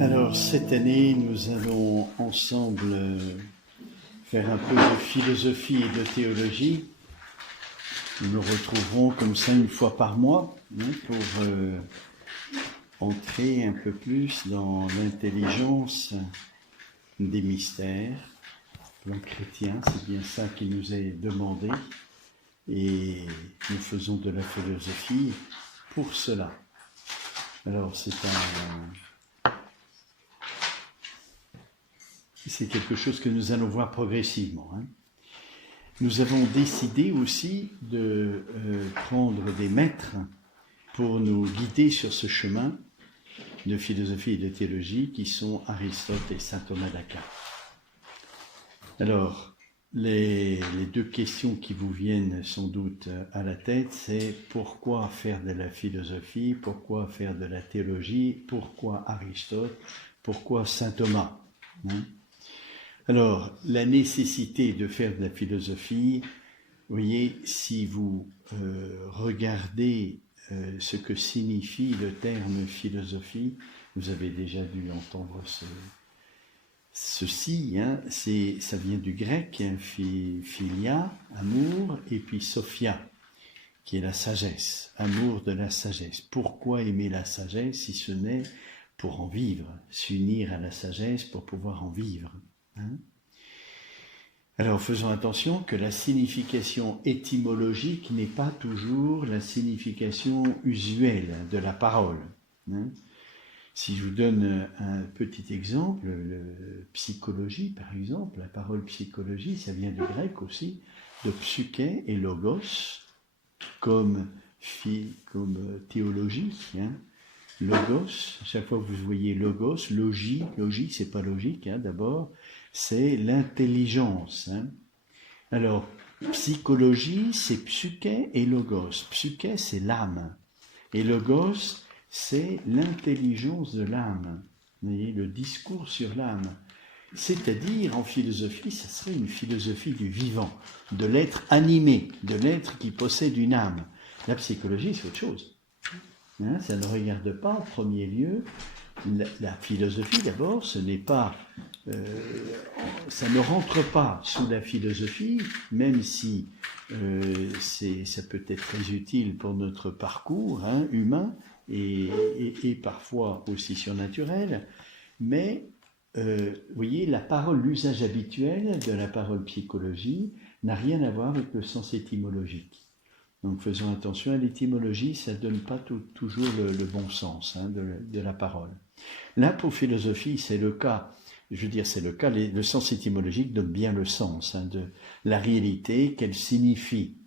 Alors, cette année, nous allons ensemble faire un peu de philosophie et de théologie. Nous nous retrouverons comme ça une fois par mois pour entrer un peu plus dans l'intelligence des mystères. Le chrétien, c'est bien ça qui nous est demandé. Et nous faisons de la philosophie pour cela. Alors, c'est quelque chose que nous allons voir progressivement. Nous avons décidé aussi de prendre des maîtres pour nous guider sur ce chemin de philosophie et de théologie qui sont Aristote et saint Thomas d'Aquin. Alors, les deux questions qui vous viennent sans doute à la tête, c'est pourquoi faire de la philosophie, pourquoi faire de la théologie, pourquoi Aristote, pourquoi saint Thomas. Alors, la nécessité de faire de la philosophie, vous voyez, si vous regardez ce que signifie le terme philosophie, vous avez déjà dû entendre ceci, ça vient du grec, philia, amour, et puis sophia, qui est la sagesse, amour de la sagesse. Pourquoi aimer la sagesse si ce n'est pour en vivre, s'unir à la sagesse pour pouvoir en vivre. Alors faisons attention que la signification étymologique n'est pas toujours la signification usuelle de la parole. Si je vous donne un petit exemple, le psychologie par exemple, la parole psychologie, ça vient du grec aussi, de psyché et logos, comme théologie, logos, chaque fois que vous voyez logos, logique, c'est pas logique, d'abord, c'est l'intelligence. Alors, psychologie, c'est psyché et logos. Psyché, c'est l'âme. Et logos, c'est l'intelligence de l'âme. Vous voyez, le discours sur l'âme. C'est-à-dire, en philosophie, ça serait une philosophie du vivant, de l'être animé, de l'être qui possède une âme. La psychologie, c'est autre chose. Ça ne regarde pas en premier lieu la philosophie. D'abord, ce n'est pas, ça ne rentre pas sous la philosophie, même si ça peut être très utile pour notre parcours humain et parfois aussi surnaturel. Mais vous voyez, la parole, l'usage habituel de la parole psychologie n'a rien à voir avec le sens étymologique. Donc faisons attention à l'étymologie, ça ne donne pas toujours le bon sens de la parole. Là, pour philosophie, c'est le cas. Je veux dire, c'est le cas, le sens étymologique donne bien le sens de la réalité qu'elle signifie.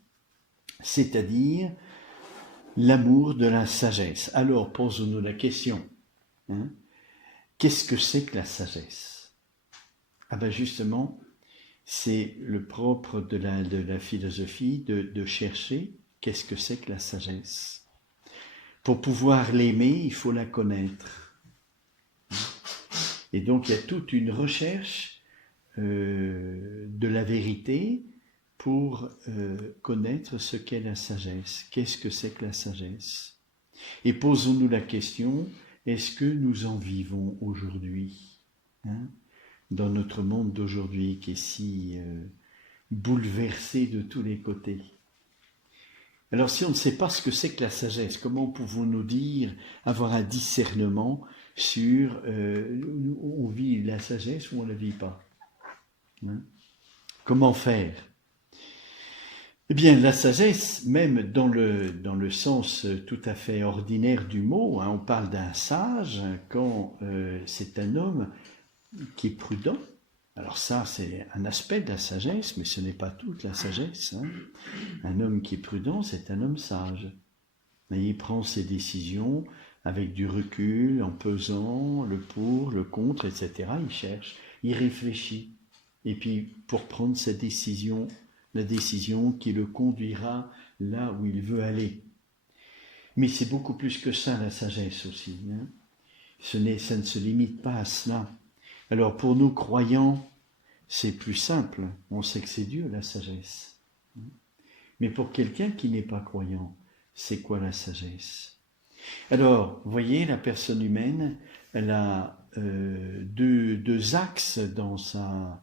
C'est-à-dire l'amour de la sagesse. Alors, posons-nous la question. Qu'est-ce que c'est que la sagesse? Justement, c'est le propre de la philosophie de chercher qu'est-ce que c'est que la sagesse. Pour pouvoir l'aimer, il faut la connaître. Et donc, il y a toute une recherche de la vérité pour connaître ce qu'est la sagesse. Qu'est-ce que c'est que la sagesse? Et posons-nous la question, est-ce que nous en vivons aujourd'hui dans notre monde d'aujourd'hui qui est si bouleversé de tous les côtés? Alors si on ne sait pas ce que c'est que la sagesse, comment pouvons-nous dire, avoir un discernement sur on vit la sagesse ou on ne la vit pas? Comment faire? Eh bien, la sagesse, même dans le sens tout à fait ordinaire du mot, on parle d'un sage quand c'est un homme qui est prudent. Alors ça, c'est un aspect de la sagesse, mais ce n'est pas toute la sagesse. Un homme qui est prudent, c'est un homme sage. Mais il prend ses décisions avec du recul, en pesant le pour, le contre, etc. Il cherche, il réfléchit. Et puis, pour prendre sa décision, la décision qui le conduira là où il veut aller. Mais c'est beaucoup plus que ça, la sagesse aussi. Ça ne se limite pas à cela. Alors pour nous croyants, c'est plus simple. On sait que c'est Dieu, la sagesse. Mais pour quelqu'un qui n'est pas croyant, c'est quoi la sagesse? Alors, vous voyez, la personne humaine, elle a deux axes dans sa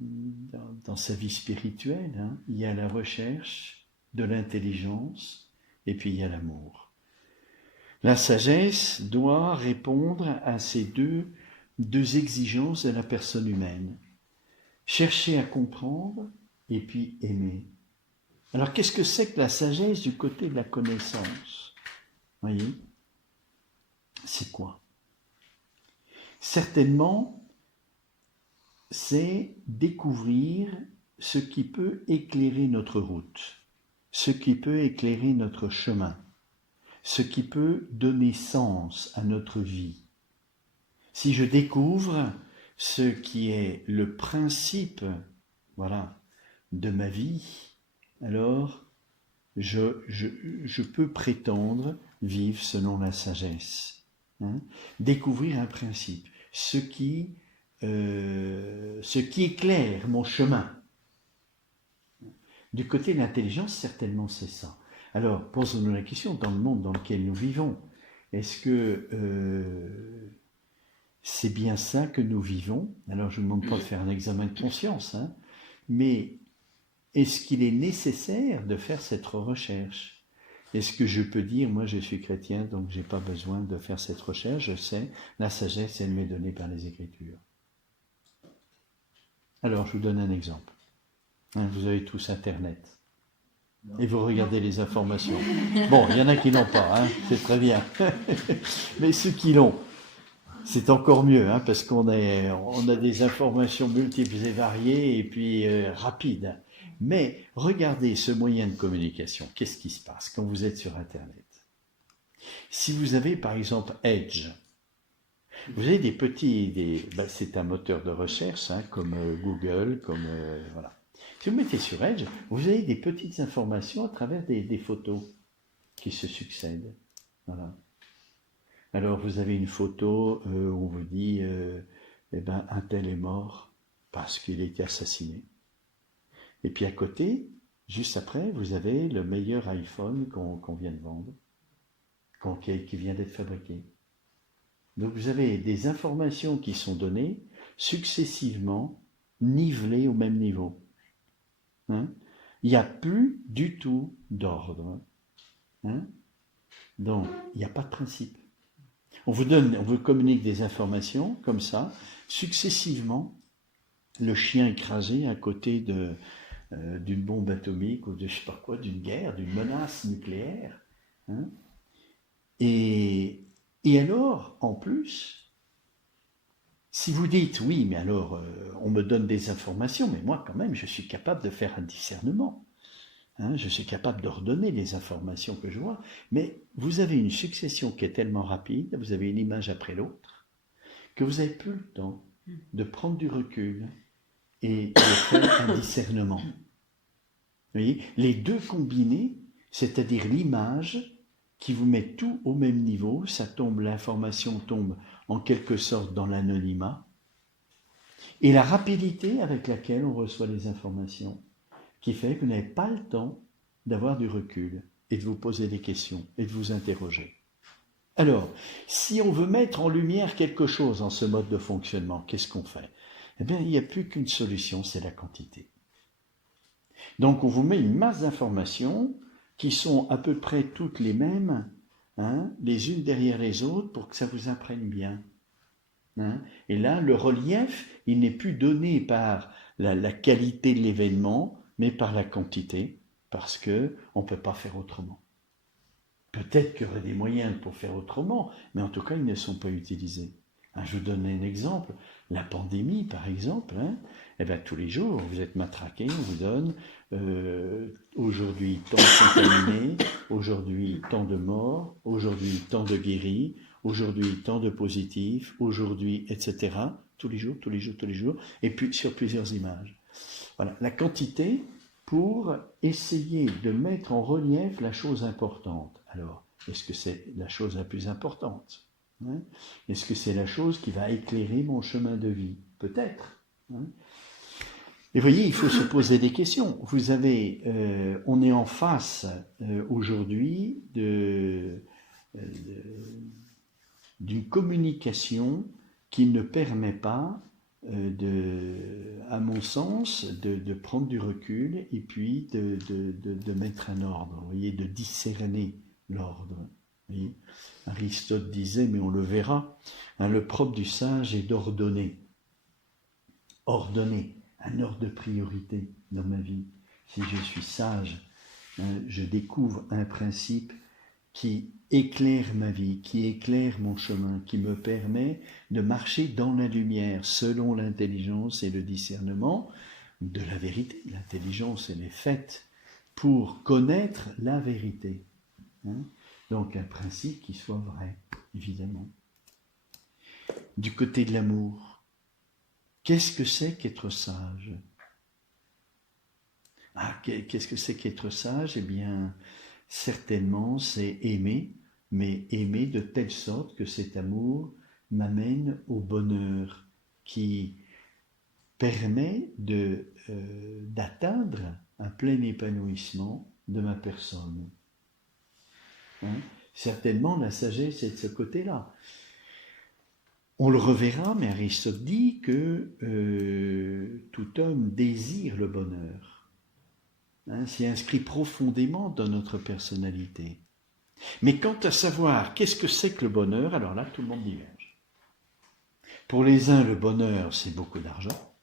vie spirituelle, hein. Il y a la recherche de l'intelligence et puis il y a l'amour. La sagesse doit répondre à ces deux exigences de la personne humaine. Chercher à comprendre et puis aimer. Alors qu'est-ce que c'est que la sagesse du côté de la connaissance? Vous voyez? C'est quoi? Certainement, c'est découvrir ce qui peut éclairer notre route, ce qui peut éclairer notre chemin, ce qui peut donner sens à notre vie. Si je découvre ce qui est le principe, voilà, de ma vie, alors je peux prétendre vivre selon la sagesse. Hein? Découvrir un principe, ce qui éclaire mon chemin. Du côté de l'intelligence, certainement c'est ça. Alors, posons-nous la question, dans le monde dans lequel nous vivons, est-ce que c'est bien ça que nous vivons? Alors, je ne vous demande pas de faire un examen de conscience, hein, mais est-ce qu'il est nécessaire de faire cette recherche? Est-ce que je peux dire, moi je suis chrétien, donc je n'ai pas besoin de faire cette recherche, je sais, la sagesse, elle m'est donnée par les Écritures. Alors, je vous donne un exemple. Hein, vous avez tous Internet. Et vous regardez les informations. Bon, il y en a qui n'ont pas, hein, c'est très bien. Mais ceux qui l'ont, c'est encore mieux, hein, parce qu'on a des informations multiples et variées et puis rapides. Mais regardez ce moyen de communication. Qu'est-ce qui se passe quand vous êtes sur Internet? Si vous avez par exemple Edge, vous avez des petits, c'est un moteur de recherche, hein, comme Google, comme voilà. Si vous mettez sur Edge, vous avez des petites informations à travers des photos qui se succèdent. Voilà. Alors vous avez une photo où on vous dit, un tel est mort parce qu'il a été assassiné. Et puis à côté, juste après, vous avez le meilleur iPhone qu'on vient de vendre, qui vient d'être fabriqué. Donc vous avez des informations qui sont données successivement nivelées au même niveau. Hein? Il n'y a plus du tout d'ordre. Hein? Donc il n'y a pas de principe. On vous communique des informations comme ça, successivement, le chien écrasé à côté d'une bombe atomique ou de je sais pas quoi, d'une guerre, d'une menace nucléaire. Hein? Et alors, en plus, si vous dites oui, mais alors on me donne des informations, mais moi quand même je suis capable de faire un discernement. Hein, je suis capable d'ordonner les informations que je vois, mais vous avez une succession qui est tellement rapide, vous avez une image après l'autre, que vous n'avez plus le temps de prendre du recul et de faire un discernement. Vous voyez, les deux combinés, c'est-à-dire l'image qui vous met tout au même niveau, l'information tombe en quelque sorte dans l'anonymat, et la rapidité avec laquelle on reçoit les informations, qui fait que vous n'avez pas le temps d'avoir du recul et de vous poser des questions et de vous interroger. Alors, si on veut mettre en lumière quelque chose dans ce mode de fonctionnement, qu'est-ce qu'on fait? Eh bien, il n'y a plus qu'une solution, c'est la quantité. Donc, on vous met une masse d'informations qui sont à peu près toutes les mêmes, hein, les unes derrière les autres, pour que ça vous imprègne bien. Hein? Et là, le relief, il n'est plus donné par la qualité de l'événement, mais par la quantité, parce qu'on ne peut pas faire autrement. Peut-être qu'il y aurait des moyens pour faire autrement, mais en tout cas, ils ne sont pas utilisés. Hein, je vous donne un exemple. La pandémie, par exemple, hein, tous les jours, vous êtes matraqués, on vous donne aujourd'hui tant de contaminés, aujourd'hui tant de morts, aujourd'hui tant de guéris, aujourd'hui tant de positifs, aujourd'hui, etc. Tous les jours, et puis sur plusieurs images. Voilà, la quantité pour essayer de mettre en relief la chose importante. Alors, est-ce que c'est la chose la plus importante? Hein? Est-ce que c'est la chose qui va éclairer mon chemin de vie? Peut-être. Hein? Et vous voyez, il faut se poser des questions. Vous avez, on est en face aujourd'hui d'une communication qui ne permet pas, à mon sens, de prendre du recul et puis de mettre un ordre, vous voyez, de discerner l'ordre. Oui. Aristote disait, mais on le verra, hein, le propre du sage est d'ordonner. Ordonner, un ordre de priorité dans ma vie. Si je suis sage, hein, je découvre un principe qui éclaire ma vie, qui éclaire mon chemin, qui me permet de marcher dans la lumière selon l'intelligence et le discernement de la vérité. L'intelligence, elle est faite pour connaître la vérité. Hein. Donc un principe qui soit vrai, évidemment. Du côté de l'amour, qu'est-ce que c'est qu'être sage? Qu'est-ce que c'est qu'être sage? Eh bien, certainement, c'est aimer, mais aimer de telle sorte que cet amour m'amène au bonheur qui permet d'atteindre un plein épanouissement de ma personne. Hein? Certainement, la sagesse est de ce côté-là. On le reverra, mais Aristote dit que tout homme désire le bonheur. Hein, c'est inscrit profondément dans notre personnalité. Mais quant à savoir qu'est-ce que c'est que le bonheur, alors là, tout le monde diverge. Pour les uns, le bonheur, c'est beaucoup d'argent.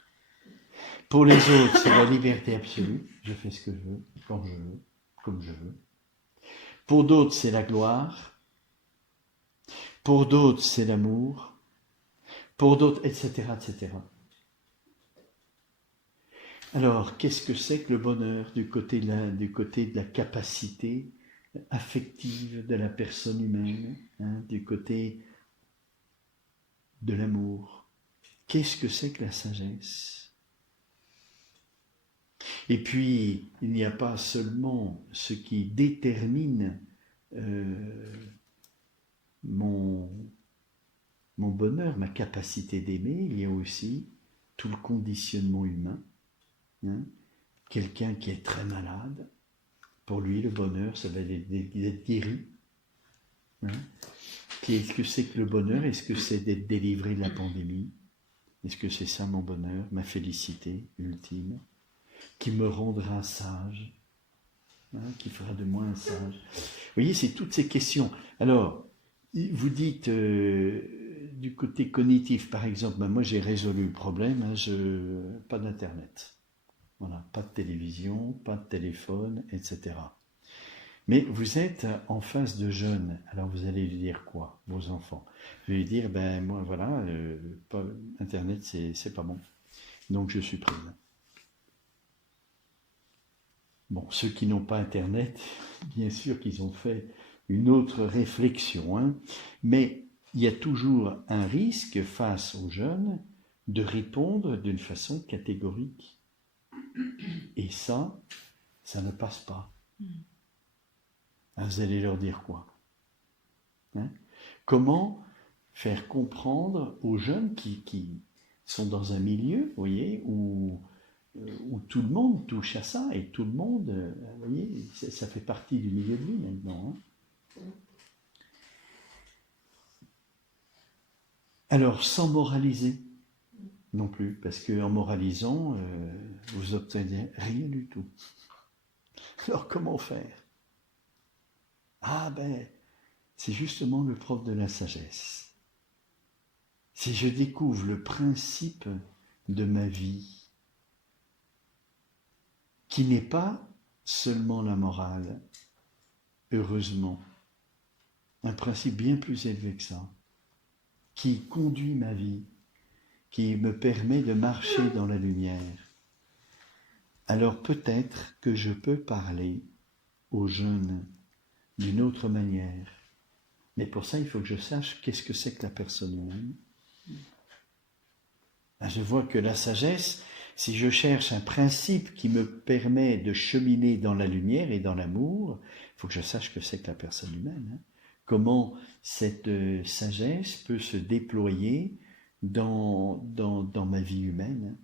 Pour les autres, c'est la liberté absolue. Je fais ce que je veux, quand je veux, comme je veux. Pour d'autres, c'est la gloire. Pour d'autres, c'est l'amour. Pour d'autres, etc., etc. Alors, qu'est-ce que c'est que le bonheur du côté de la capacité affective de la personne humaine, hein, du côté de l'amour? Qu'est-ce que c'est que la sagesse? Et puis, il n'y a pas seulement ce qui détermine mon bonheur, ma capacité d'aimer, il y a aussi tout le conditionnement humain. Hein? Quelqu'un qui est très malade, pour lui le bonheur, ça va être d'être guéri. Hein? Qu'est-ce que c'est que le bonheur? Est-ce que c'est d'être délivré de la pandémie? Est-ce que c'est ça mon bonheur, ma félicité ultime, qui me rendra sage, hein? Qui fera de moi un sage? Vous voyez, c'est toutes ces questions. Alors, vous dites du côté cognitif, par exemple, ben moi j'ai résolu le problème, hein, pas d'internet. Voilà, pas de télévision, pas de téléphone, etc. Mais vous êtes en face de jeunes, alors vous allez lui dire quoi, vos enfants? Vous allez lui dire, ben moi voilà, Internet c'est pas bon, donc je supprime. Bon, ceux qui n'ont pas Internet, bien sûr qu'ils ont fait une autre réflexion, hein, mais il y a toujours un risque face aux jeunes de répondre d'une façon catégorique. Et ça ne passe pas. Vous allez leur dire quoi? Hein? Comment faire comprendre aux jeunes qui sont dans un milieu, vous voyez, où tout le monde touche à ça, et tout le monde, vous voyez, ça fait partie du milieu de vie maintenant. Hein? Alors, sans moraliser non plus, parce qu'en moralisant, vous obtenez rien du tout. Alors, comment faire? Ah ben, c'est justement le propre de la sagesse. Si je découvre le principe de ma vie, qui n'est pas seulement la morale, heureusement, un principe bien plus élevé que ça, qui conduit ma vie, qui me permet de marcher dans la lumière, alors peut-être que je peux parler aux jeunes d'une autre manière. Mais pour ça, il faut que je sache qu'est-ce que c'est que la personne humaine. Je vois que la sagesse, si je cherche un principe qui me permet de cheminer dans la lumière et dans l'amour, il faut que je sache que c'est que la personne humaine. Hein. Comment cette sagesse peut se déployer dans ma vie humaine.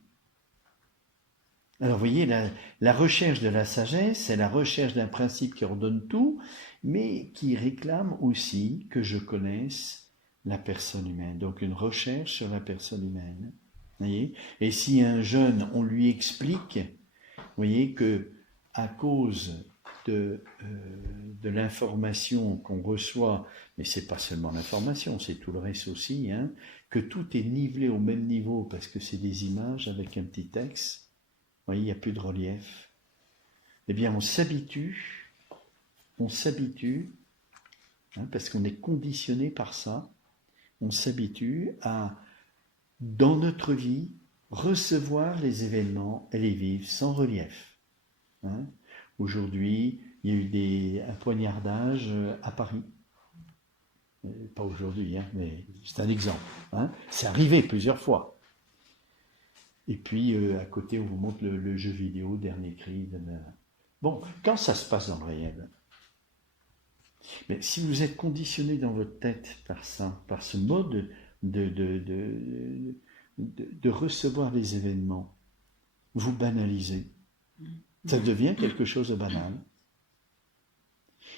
Alors vous voyez, la recherche de la sagesse, c'est la recherche d'un principe qui ordonne tout, mais qui réclame aussi que je connaisse la personne humaine. Donc une recherche sur la personne humaine. Voyez? Et si un jeune, on lui explique, voyez, que à cause de l'information qu'on reçoit, mais c'est pas seulement l'information, c'est tout le reste aussi, hein, que tout est nivelé au même niveau parce que c'est des images avec un petit texte, voyez, il n'y a plus de relief. Eh bien, on s'habitue, hein, parce qu'on est conditionné par ça, on s'habitue à, dans notre vie, recevoir les événements et les vivre sans relief. Hein. Aujourd'hui, il y a eu un poignardage à Paris. Pas aujourd'hui, hein, mais c'est un exemple. Hein. C'est arrivé plusieurs fois. Et puis, à côté, on vous montre le jeu vidéo, Dernier Cri. Bon, quand ça se passe dans le réel, mais si vous êtes conditionné dans votre tête par ça, par ce mode de recevoir les événements, vous banalisez. Ça devient quelque chose de banal.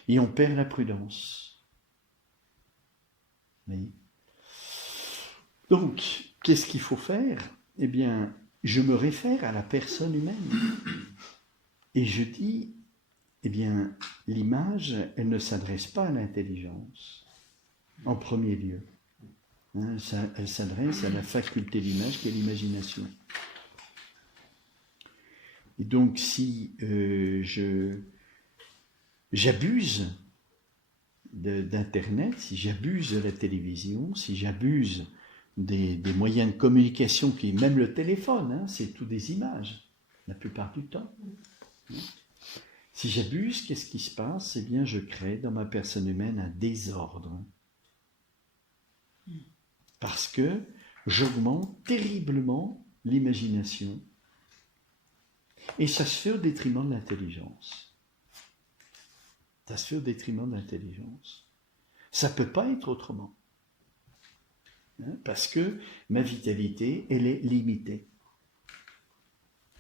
Et on perd la prudence. Oui. Donc, qu'est-ce qu'il faut faire? Eh bien, je me réfère à la personne humaine. Et je dis, eh bien, l'image, elle ne s'adresse pas à l'intelligence, en premier lieu. Hein, elle s'adresse à la faculté de l'image qui est l'imagination. Et donc, si j'abuse d'Internet, si j'abuse de la télévision, si j'abuse des moyens de communication, qui même le téléphone, hein, c'est tout des images, la plupart du temps. Si j'abuse, qu'est-ce qui se passe? Eh bien, je crée dans ma personne humaine un désordre. Parce que j'augmente terriblement l'imagination. Et ça se fait au détriment de l'intelligence. Ça se fait au détriment de l'intelligence. Ça ne peut pas être autrement. Hein, parce que ma vitalité, elle est limitée.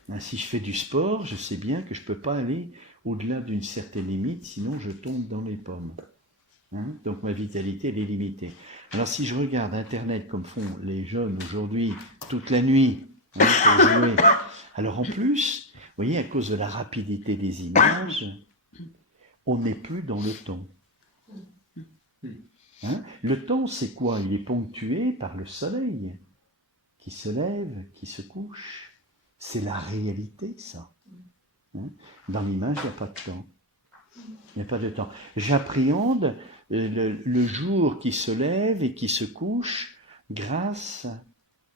Hein, si je fais du sport, je sais bien que je ne peux pas aller au-delà d'une certaine limite, sinon je tombe dans les pommes. Hein, donc ma vitalité, elle est limitée. Alors si je regarde Internet comme font les jeunes aujourd'hui, toute la nuit, hein, pour jouer, alors en plus, vous voyez, à cause de la rapidité des images, on n'est plus dans le temps. Hein? Le temps, c'est quoi? Il est ponctué par le soleil qui se lève, qui se couche. C'est la réalité, ça. Hein? Dans l'image, il n'y a pas de temps. Il n'y a pas de temps. J'appréhende le jour qui se lève et qui se couche grâce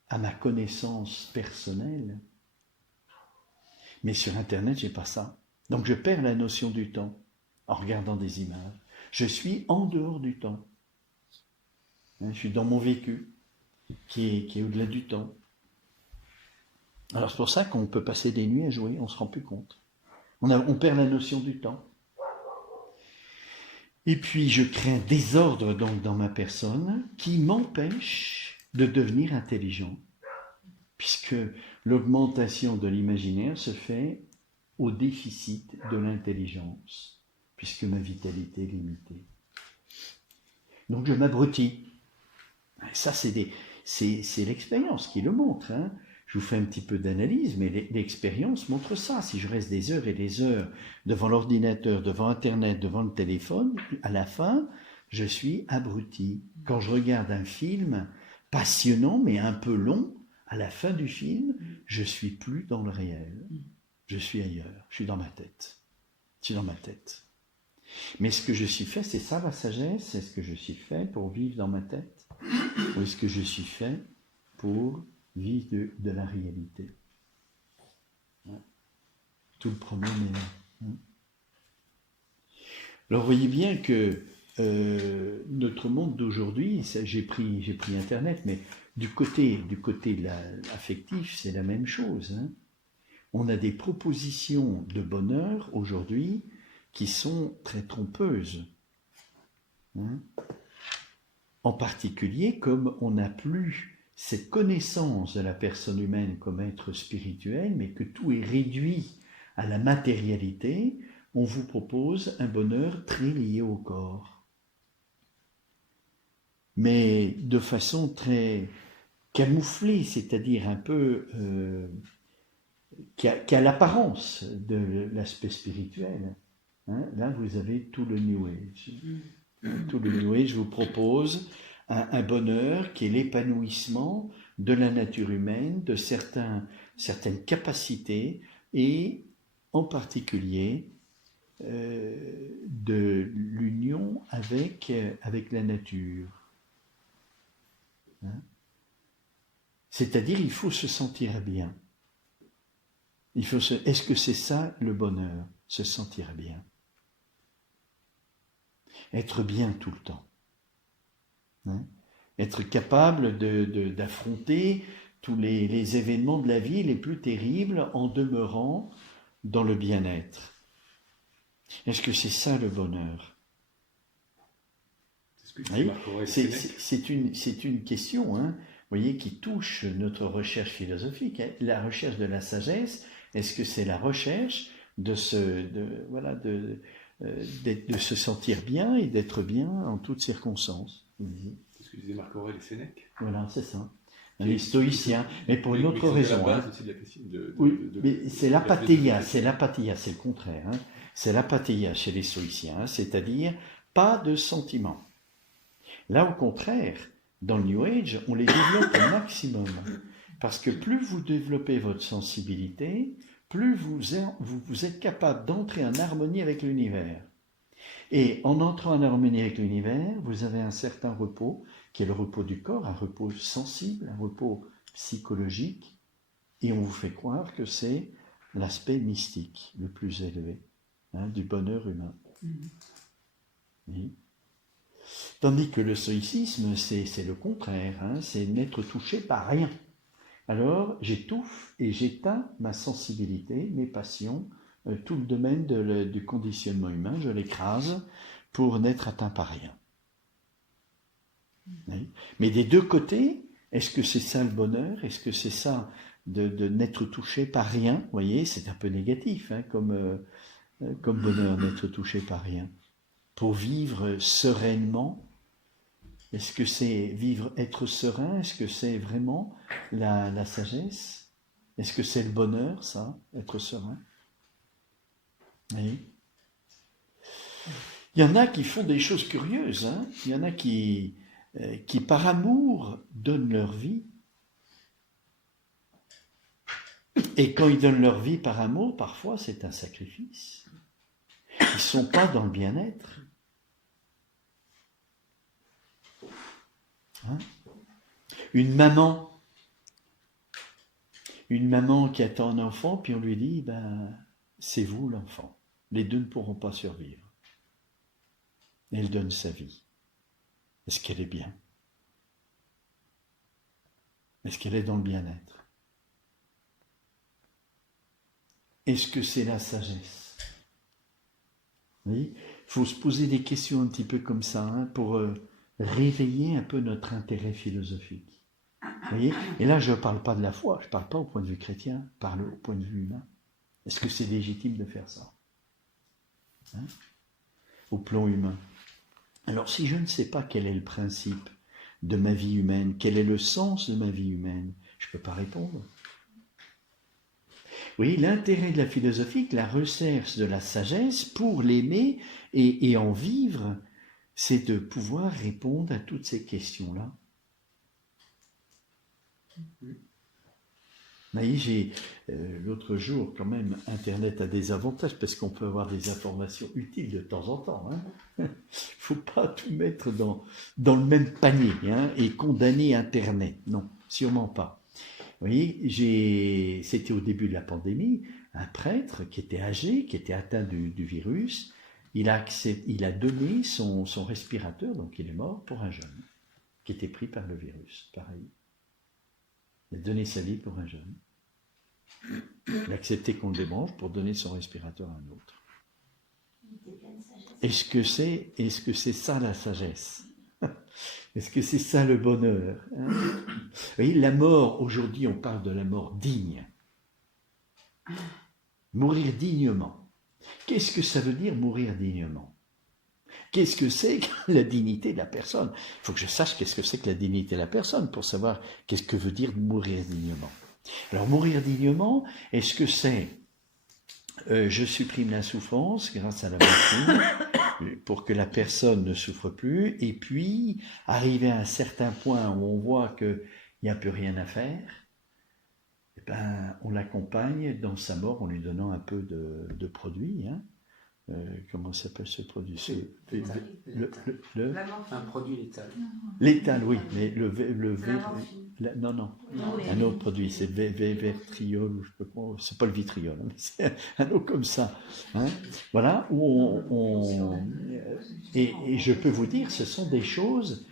à ma connaissance personnelle. Mais sur Internet, je n'ai pas ça. Donc je perds la notion du temps en regardant des images. Je suis en dehors du temps. Je suis dans mon vécu, qui est au-delà du temps. Alors c'est pour ça qu'on peut passer des nuits à jouer, on ne se rend plus compte. On perd la notion du temps. Et puis je crée un désordre donc dans ma personne qui m'empêche de devenir intelligent. Puisque l'augmentation de l'imaginaire se fait au déficit de l'intelligence, puisque ma vitalité est limitée. Donc je m'abrutis. Ça, c'est l'expérience qui le montre. Hein. Je vous fais un petit peu d'analyse, mais l'expérience montre ça. Si je reste des heures et des heures devant l'ordinateur, devant Internet, devant le téléphone, à la fin, je suis abruti. Quand je regarde un film passionnant, mais un peu long, à la fin du film, je ne suis plus dans le réel. Je suis ailleurs. Je suis dans ma tête. Je suis dans ma tête. Mais ce que je suis fait, c'est ça la sagesse? Est-ce que je suis fait pour vivre dans ma tête? Ou est-ce que je suis fait pour vivre de la réalité? Tout le problème est là. Alors vous voyez bien que notre monde d'aujourd'hui, j'ai pris Internet, mais du côté de l'affectif, c'est la même chose. Hein. On a des propositions de bonheur aujourd'hui qui sont très trompeuses. Hein. En particulier, comme on n'a plus cette connaissance de la personne humaine comme être spirituel, mais que tout est réduit à la matérialité, on vous propose un bonheur très lié au corps. mais de façon très camouflée, c'est-à-dire un peu qui a l'apparence de l'aspect spirituel. Hein. Là, vous avez tout le New Age. Tout le New Age vous propose un bonheur qui est l'épanouissement de la nature humaine, de certaines capacités, et en particulier de l'union avec la nature. Hein. C'est-à-dire, il faut se sentir bien. Est-ce que c'est ça le bonheur? Se sentir bien. Être bien tout le temps. Hein? Être capable d'affronter tous les événements de la vie les plus terribles en demeurant dans le bien-être. Est-ce que c'est ça le bonheur? C'est une question, hein, vous voyez, qui touche notre recherche philosophique. Hein. La recherche de la sagesse, est-ce que c'est la recherche de se sentir bien et d'être bien en toutes circonstances? C'est ce que disait Marc Aurèle et Sénèque. Voilà, c'est ça. Les stoïciens, mais pour une autre raison. Hein. Oui, mais c'est l'apatheia, c'est le contraire. Hein. C'est l'apatheia chez les stoïciens, hein, c'est-à-dire pas de sentiments. Là, au contraire, dans le New Age, on les développe au maximum. Parce que plus vous développez votre sensibilité, plus vous êtes capable d'entrer en harmonie avec l'univers. Et en entrant en harmonie avec l'univers, vous avez un certain repos, qui est le repos du corps, un repos sensible, un repos psychologique, et on vous fait croire que c'est l'aspect mystique le plus élevé, hein, du bonheur humain. Oui. Tandis que le stoïcisme, c'est le contraire, hein, c'est n'être touché par rien. Alors, j'étouffe et j'éteins ma sensibilité, mes passions, tout le domaine du conditionnement humain, je l'écrase pour n'être atteint par rien. Oui. Mais des deux côtés, est-ce que c'est ça le bonheur? Est-ce que c'est ça de n'être touché par rien? Vous voyez, c'est un peu négatif, hein, comme bonheur, n'être touché par rien. Pour vivre sereinement, est-ce que c'est être serein? Est-ce que c'est vraiment la sagesse? Est-ce que c'est le bonheur, ça, être serein? Oui. Il y en a qui font des choses curieuses. Hein. Il y en a qui, par amour, donnent leur vie. Et quand ils donnent leur vie par amour, parfois, c'est un sacrifice. Ils ne sont pas dans le bien-être. Hein? Une maman qui attend un enfant, puis on lui dit, c'est vous l'enfant. Les deux ne pourront pas survivre. Et elle donne sa vie. Est-ce qu'elle est bien? Est-ce qu'elle est dans le bien-être? Est-ce que c'est la sagesse? Oui, il faut se poser des questions un petit peu comme ça, hein, pour réveiller un peu notre intérêt philosophique. Vous voyez? Et là, je ne parle pas de la foi, je ne parle pas au point de vue chrétien, je parle au point de vue humain. Est-ce que c'est légitime de faire ça? Hein? Au plan humain. Alors, si je ne sais pas quel est le principe de ma vie humaine, quel est le sens de ma vie humaine, je ne peux pas répondre. Oui, l'intérêt de la philosophie, la recherche de la sagesse pour l'aimer et en vivre, c'est de pouvoir répondre à toutes ces questions-là. Voyez, l'autre jour, quand même, Internet a des avantages parce qu'on peut avoir des informations utiles de temps en temps. Il ne faut pas tout mettre dans le même panier, hein, et condamner Internet. Non, sûrement pas. Vous voyez, c'était au début de la pandémie, un prêtre qui était âgé, qui était atteint du virus, il a donné son respirateur, donc il est mort, pour un jeune qui était pris par le virus, pareil. Il a donné sa vie pour un jeune. Il a accepté qu'on le débranche pour donner son respirateur à un autre. Est-ce que c'est ça la sagesse? Est-ce que c'est ça le bonheur, hein? Vous voyez, la mort, aujourd'hui on parle de la mort digne. Mourir dignement. Qu'est-ce que ça veut dire mourir dignement? qu'est-ce que c'est que la dignité de la personne? Il faut que je sache qu'est-ce que c'est que la dignité de la personne pour savoir qu'est-ce que veut dire mourir dignement. Alors mourir dignement, est-ce que c'est je supprime la souffrance grâce à la médecine pour que la personne ne souffre plus, et puis arriver à un certain point où on voit qu'il n'y a plus rien à faire, eh ben, on l'accompagne dans sa mort en lui donnant un peu de produit. Hein. Comment s'appelle ce produit? Un produit létal. Létal, oui, mais non, Oui. un autre produit, c'est Vertriol, ou je sais pas comment, c'est pas le vitriol, mais c'est un autre comme ça. Hein. Voilà, où et je peux vous dire, ce sont des choses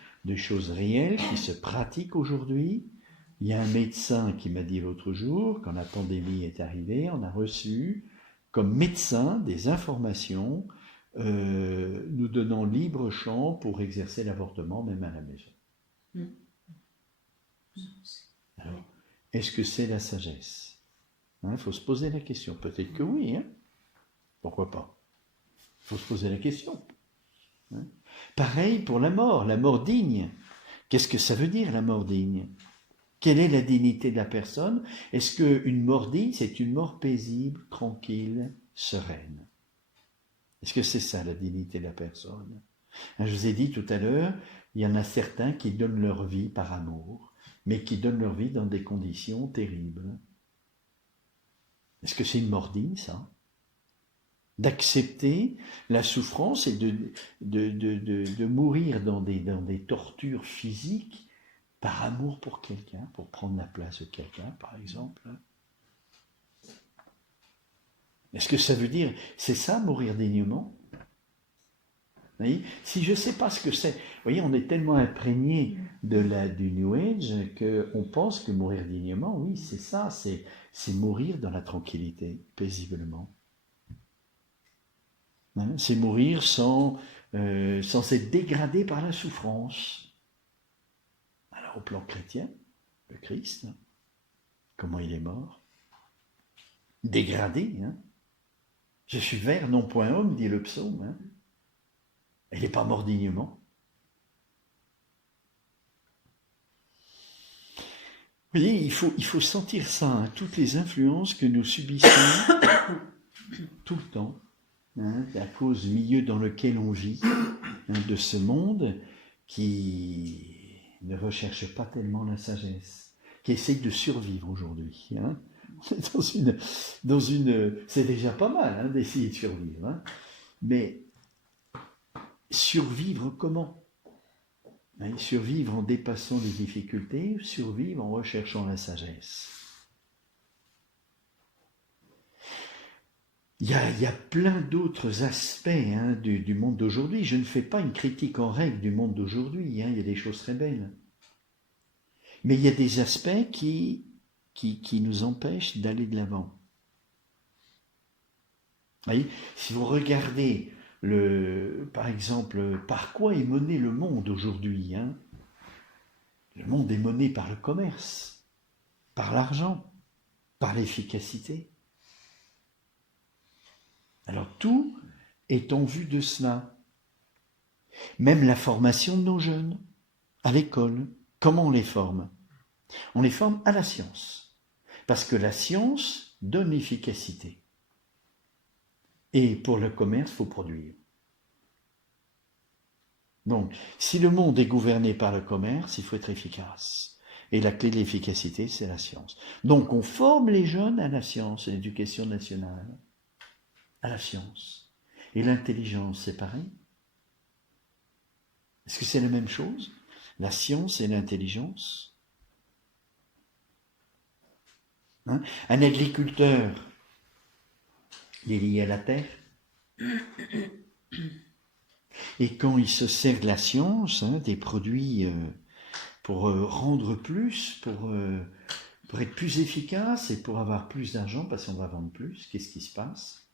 réelles qui se pratiquent aujourd'hui. Il y a un médecin qui m'a dit l'autre jour, quand la pandémie est arrivée, on a reçu comme médecin des informations nous donnant libre champ pour exercer l'avortement même à la maison. Alors, est-ce que c'est la sagesse? Il faut se poser la question. Peut-être que oui. Hein. Pourquoi pas? Il faut se poser la question. Hein. Pareil pour la mort digne. Qu'est-ce que ça veut dire la mort digne? Quelle est la dignité de la personne? Est-ce qu'une mort digne, c'est une mort paisible, tranquille, sereine? Est-ce que c'est ça la dignité de la personne? Je vous ai dit tout à l'heure, il y en a certains qui donnent leur vie par amour, mais qui donnent leur vie dans des conditions terribles. Est-ce que c'est une mort digne, ça? D'accepter la souffrance et de mourir dans des tortures physiques par amour pour quelqu'un, pour prendre la place de quelqu'un, par exemple. Est-ce que ça veut dire, c'est ça, mourir dignement? Vous voyez, si je ne sais pas ce que c'est, vous voyez, on est tellement imprégné du New Age qu'on pense que mourir dignement, oui, c'est ça, c'est mourir dans la tranquillité, paisiblement. Hein, c'est mourir sans être dégradé par la souffrance. Alors, au plan chrétien, le Christ, comment il est mort? Dégradé, hein? Je suis vert, non point homme, dit le psaume. Hein? Il n'est pas mort dignement. Vous voyez, il faut sentir ça, hein, toutes les influences que nous subissons tout le temps, hein, à cause du milieu dans lequel on vit, hein, de ce monde qui ne recherche pas tellement la sagesse, qui essaye de survivre aujourd'hui. Hein. C'est déjà pas mal, hein, d'essayer de survivre, hein. Mais survivre comment? Hein, survivre en dépassant les difficultés, survivre en recherchant la sagesse. Il y a plein d'autres aspects, hein, du monde d'aujourd'hui. Je ne fais pas une critique en règle du monde d'aujourd'hui, hein, il y a des choses très belles. Mais il y a des aspects qui nous empêchent d'aller de l'avant. Voyez, si vous regardez, par exemple, par quoi est mené le monde aujourd'hui, hein, le monde est mené par le commerce, par l'argent, par l'efficacité. Alors tout est en vue de cela. Même la formation de nos jeunes, à l'école, comment on les forme? On les forme à la science, parce que la science donne l'efficacité. Et pour le commerce, il faut produire. Donc, si le monde est gouverné par le commerce, il faut être efficace. Et la clé de l'efficacité, c'est la science. Donc, on forme les jeunes à la science, à l'éducation nationale, à la science. Et l'intelligence, c'est pareil? Est-ce que c'est la même chose? La science et l'intelligence? Hein? Un agriculteur, il est lié à la terre. Et quand il se sert de la science, hein, des produits pour rendre plus, pour être plus efficace et pour avoir plus d'argent, parce qu'on va vendre plus, qu'est-ce qui se passe?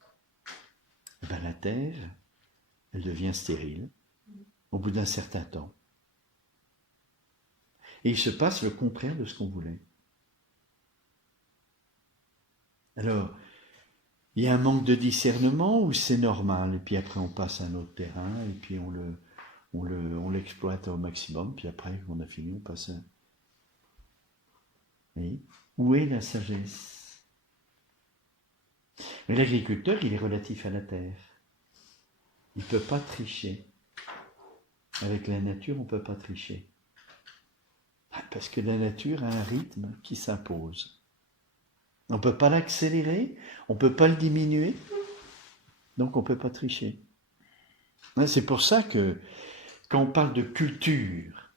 Ben, la terre, elle devient stérile au bout d'un certain temps. Et il se passe le contraire de ce qu'on voulait. Alors, il il y a un manque de discernement ou c'est normal, et puis après on passe à un autre terrain, et puis on l'exploite au maximum, puis après on a fini, on passe à... Oui. Où est la sagesse? Mais l'agriculteur, il est relatif à la terre. Il ne peut pas tricher. Avec la nature, on ne peut pas tricher. Parce que la nature a un rythme qui s'impose. On ne peut pas l'accélérer, on ne peut pas le diminuer, donc on ne peut pas tricher. C'est pour ça que quand on parle de culture,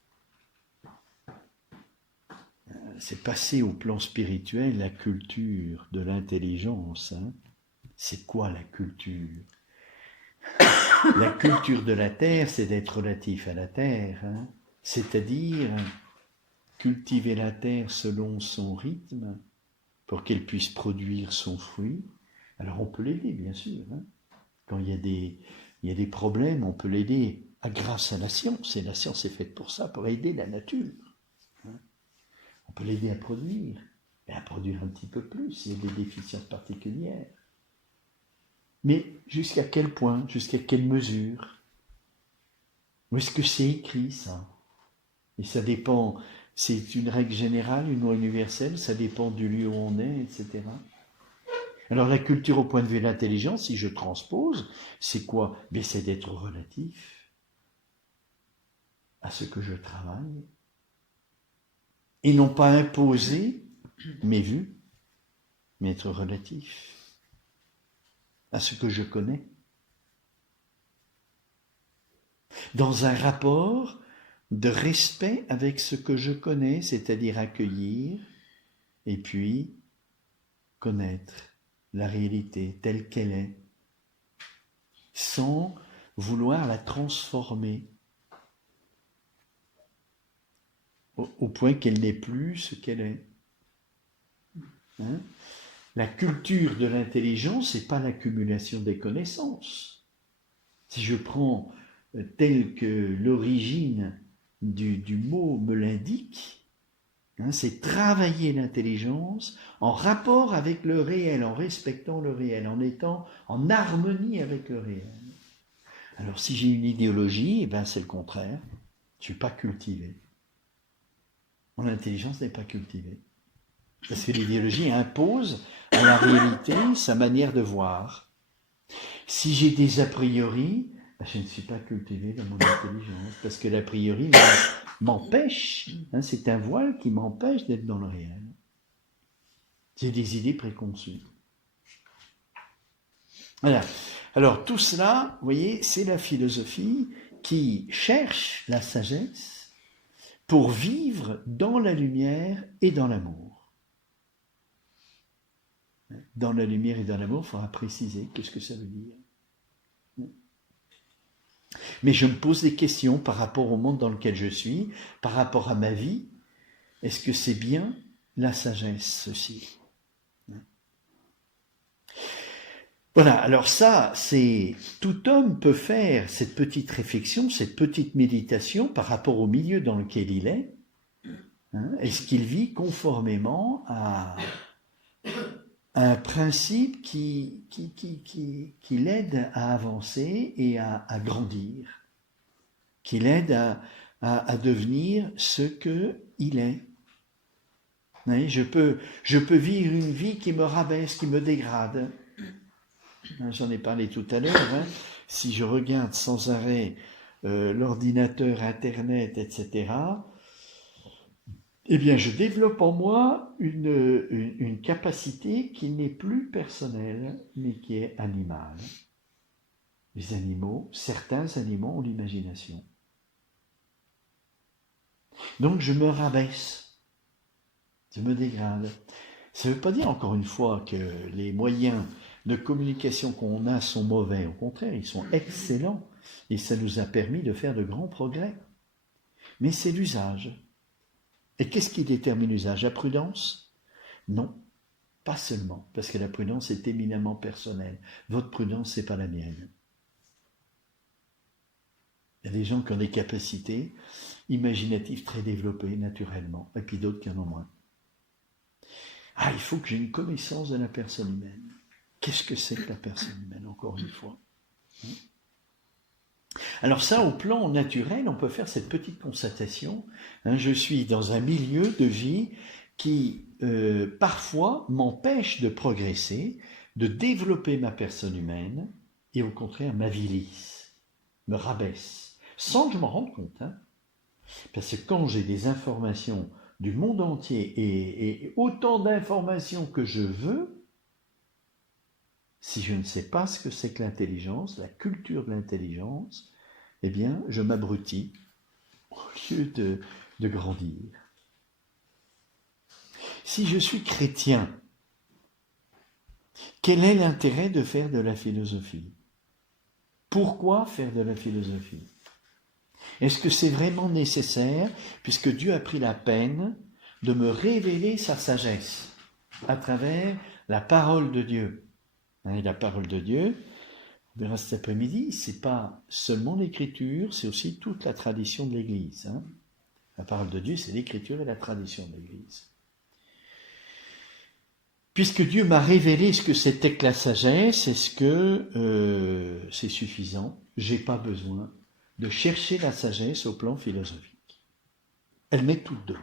c'est passé au plan spirituel, la culture de l'intelligence. C'est quoi la culture? La culture de la terre, c'est d'être relatif à la terre, c'est-à-dire cultiver la terre selon son rythme pour qu'elle puisse produire son fruit. Alors on peut l'aider, bien sûr. Quand il y a des problèmes, on peut l'aider grâce à la science. Et la science est faite pour ça, pour aider la nature. On peut l'aider à produire, et à produire un petit peu plus. Il y a des déficiences particulières. Mais jusqu'à quel point? Jusqu'à quelle mesure? Où est-ce que c'est écrit, ça? Et ça dépend, c'est une règle générale, une loi universelle, ça dépend du lieu où on est, etc. Alors la culture au point de vue de l'intelligence, si je transpose, c'est quoi? Ben, c'est d'être relatif à ce que je travaille, et non pas imposer mes vues, mais être relatif à ce que je connais. Dans un rapport de respect avec ce que je connais, c'est-à-dire accueillir et puis connaître la réalité telle qu'elle est, sans vouloir la transformer au point qu'elle n'est plus ce qu'elle est. La culture de l'intelligence, c'est pas l'accumulation des connaissances. Si je prends tel que l'origine du mot me l'indique, c'est travailler l'intelligence en rapport avec le réel, en respectant le réel, en étant en harmonie avec le réel. Alors si j'ai une idéologie, c'est le contraire. Je ne suis pas cultivé. Mon intelligence n'est pas cultivée. Parce que l'idéologie impose à la réalité sa manière de voir. Si j'ai des a priori, je ne suis pas cultivé dans mon intelligence, parce que l'a priori m'empêche, c'est un voile qui m'empêche d'être dans le réel. J'ai des idées préconçues. Voilà. Alors tout cela, vous voyez, c'est la philosophie qui cherche la sagesse pour vivre dans la lumière et dans l'amour. Dans la lumière et dans l'amour, il faudra préciser qu'est-ce que ça veut dire. Mais je me pose des questions par rapport au monde dans lequel je suis, par rapport à ma vie. Est-ce que c'est bien la sagesse, ceci? Voilà, alors ça, c'est tout homme peut faire cette petite réflexion, cette petite méditation par rapport au milieu dans lequel il est. Est-ce qu'il vit conformément à un principe qui l'aide à avancer et à grandir, qui l'aide à devenir ce qu'il est. Je peux vivre une vie qui me rabaisse, qui me dégrade. J'en ai parlé tout à l'heure. Si je regarde sans arrêt l'ordinateur, Internet, etc., eh bien, je développe en moi une capacité qui n'est plus personnelle, mais qui est animale. Les animaux, certains animaux ont l'imagination. Donc, je me rabaisse, je me dégrade. Ça ne veut pas dire, encore une fois, que les moyens de communication qu'on a sont mauvais. Au contraire, ils sont excellents. Et ça nous a permis de faire de grands progrès. Mais c'est l'usage. Et qu'est-ce qui détermine l'usage? La prudence? Non, pas seulement, parce que la prudence est éminemment personnelle. Votre prudence, c'est pas la mienne. Il y a des gens qui ont des capacités imaginatives très développées naturellement, et puis d'autres qui en ont moins. Il faut que j'ai une connaissance de la personne humaine. Qu'est-ce que c'est que la personne humaine, encore une fois? Alors ça, au plan naturel, on peut faire cette petite constatation. Je suis dans un milieu de vie qui, parfois, m'empêche de progresser, de développer ma personne humaine, et au contraire, m'avilisse, me rabaisse, sans que je m'en rende compte. Parce que quand j'ai des informations du monde entier et autant d'informations que je veux, si je ne sais pas ce que c'est que l'intelligence, la culture de l'intelligence, eh bien, je m'abrutis au lieu de grandir. Si je suis chrétien, quel est l'intérêt de faire de la philosophie? Pourquoi faire de la philosophie? Est-ce que c'est vraiment nécessaire, puisque Dieu a pris la peine de me révéler sa sagesse à travers la parole de Dieu? Et la parole de Dieu, on verra cet après-midi, c'est pas seulement l'écriture, c'est aussi toute la tradition de l'Église. La parole de Dieu, c'est l'écriture et la tradition de l'Église. Puisque Dieu m'a révélé ce que c'était que la sagesse, est-ce que c'est suffisant? J'ai pas besoin de chercher la sagesse au plan philosophique. Elle m'est toute donnée.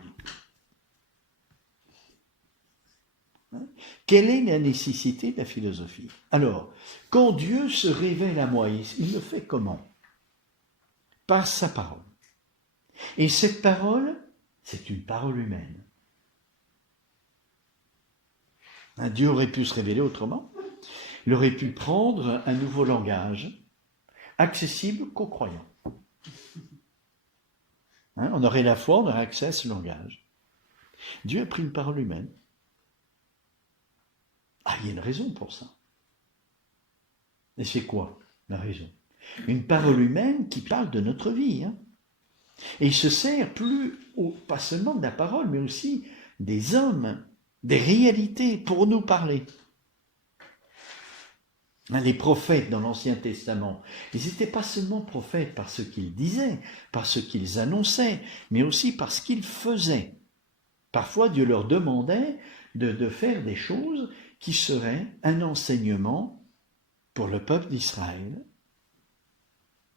Quelle est la nécessité de la philosophie? Alors, quand Dieu se révèle à moi, il le fait comment? Par sa parole. Et cette parole, c'est une parole humaine. Dieu aurait pu se révéler autrement. Il aurait pu prendre un nouveau langage, accessible qu'aux croyants. On aurait la foi, on aurait accès à ce langage. Dieu a pris une parole humaine. Il y a une raison pour ça. Et c'est quoi la raison? Une parole humaine qui parle de notre vie. Et il se sert pas seulement de la parole, mais aussi des hommes, des réalités pour nous parler. Les prophètes dans l'Ancien Testament, ils n'étaient pas seulement prophètes par ce qu'ils disaient, par ce qu'ils annonçaient, mais aussi par ce qu'ils faisaient. Parfois, Dieu leur demandait de faire des choses qui seraient un enseignement pour le peuple d'Israël.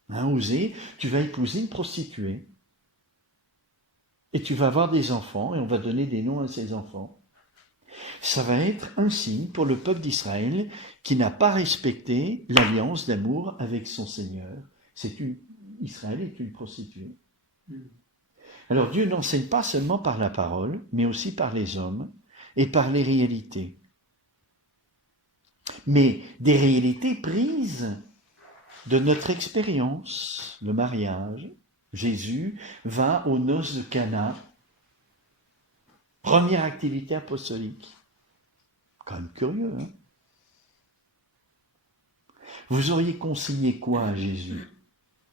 Osez, tu vas épouser une prostituée, et tu vas avoir des enfants, et on va donner des noms à ces enfants. Ça va être un signe pour le peuple d'Israël qui n'a pas respecté l'alliance d'amour avec son Seigneur. Israël est une prostituée. Alors Dieu n'enseigne pas seulement par la parole, mais aussi par les hommes et par les réalités. Mais des réalités prises de notre expérience, le mariage. Jésus va aux noces de Cana. Première activité apostolique. Quand même curieux, Vous auriez consigné quoi à Jésus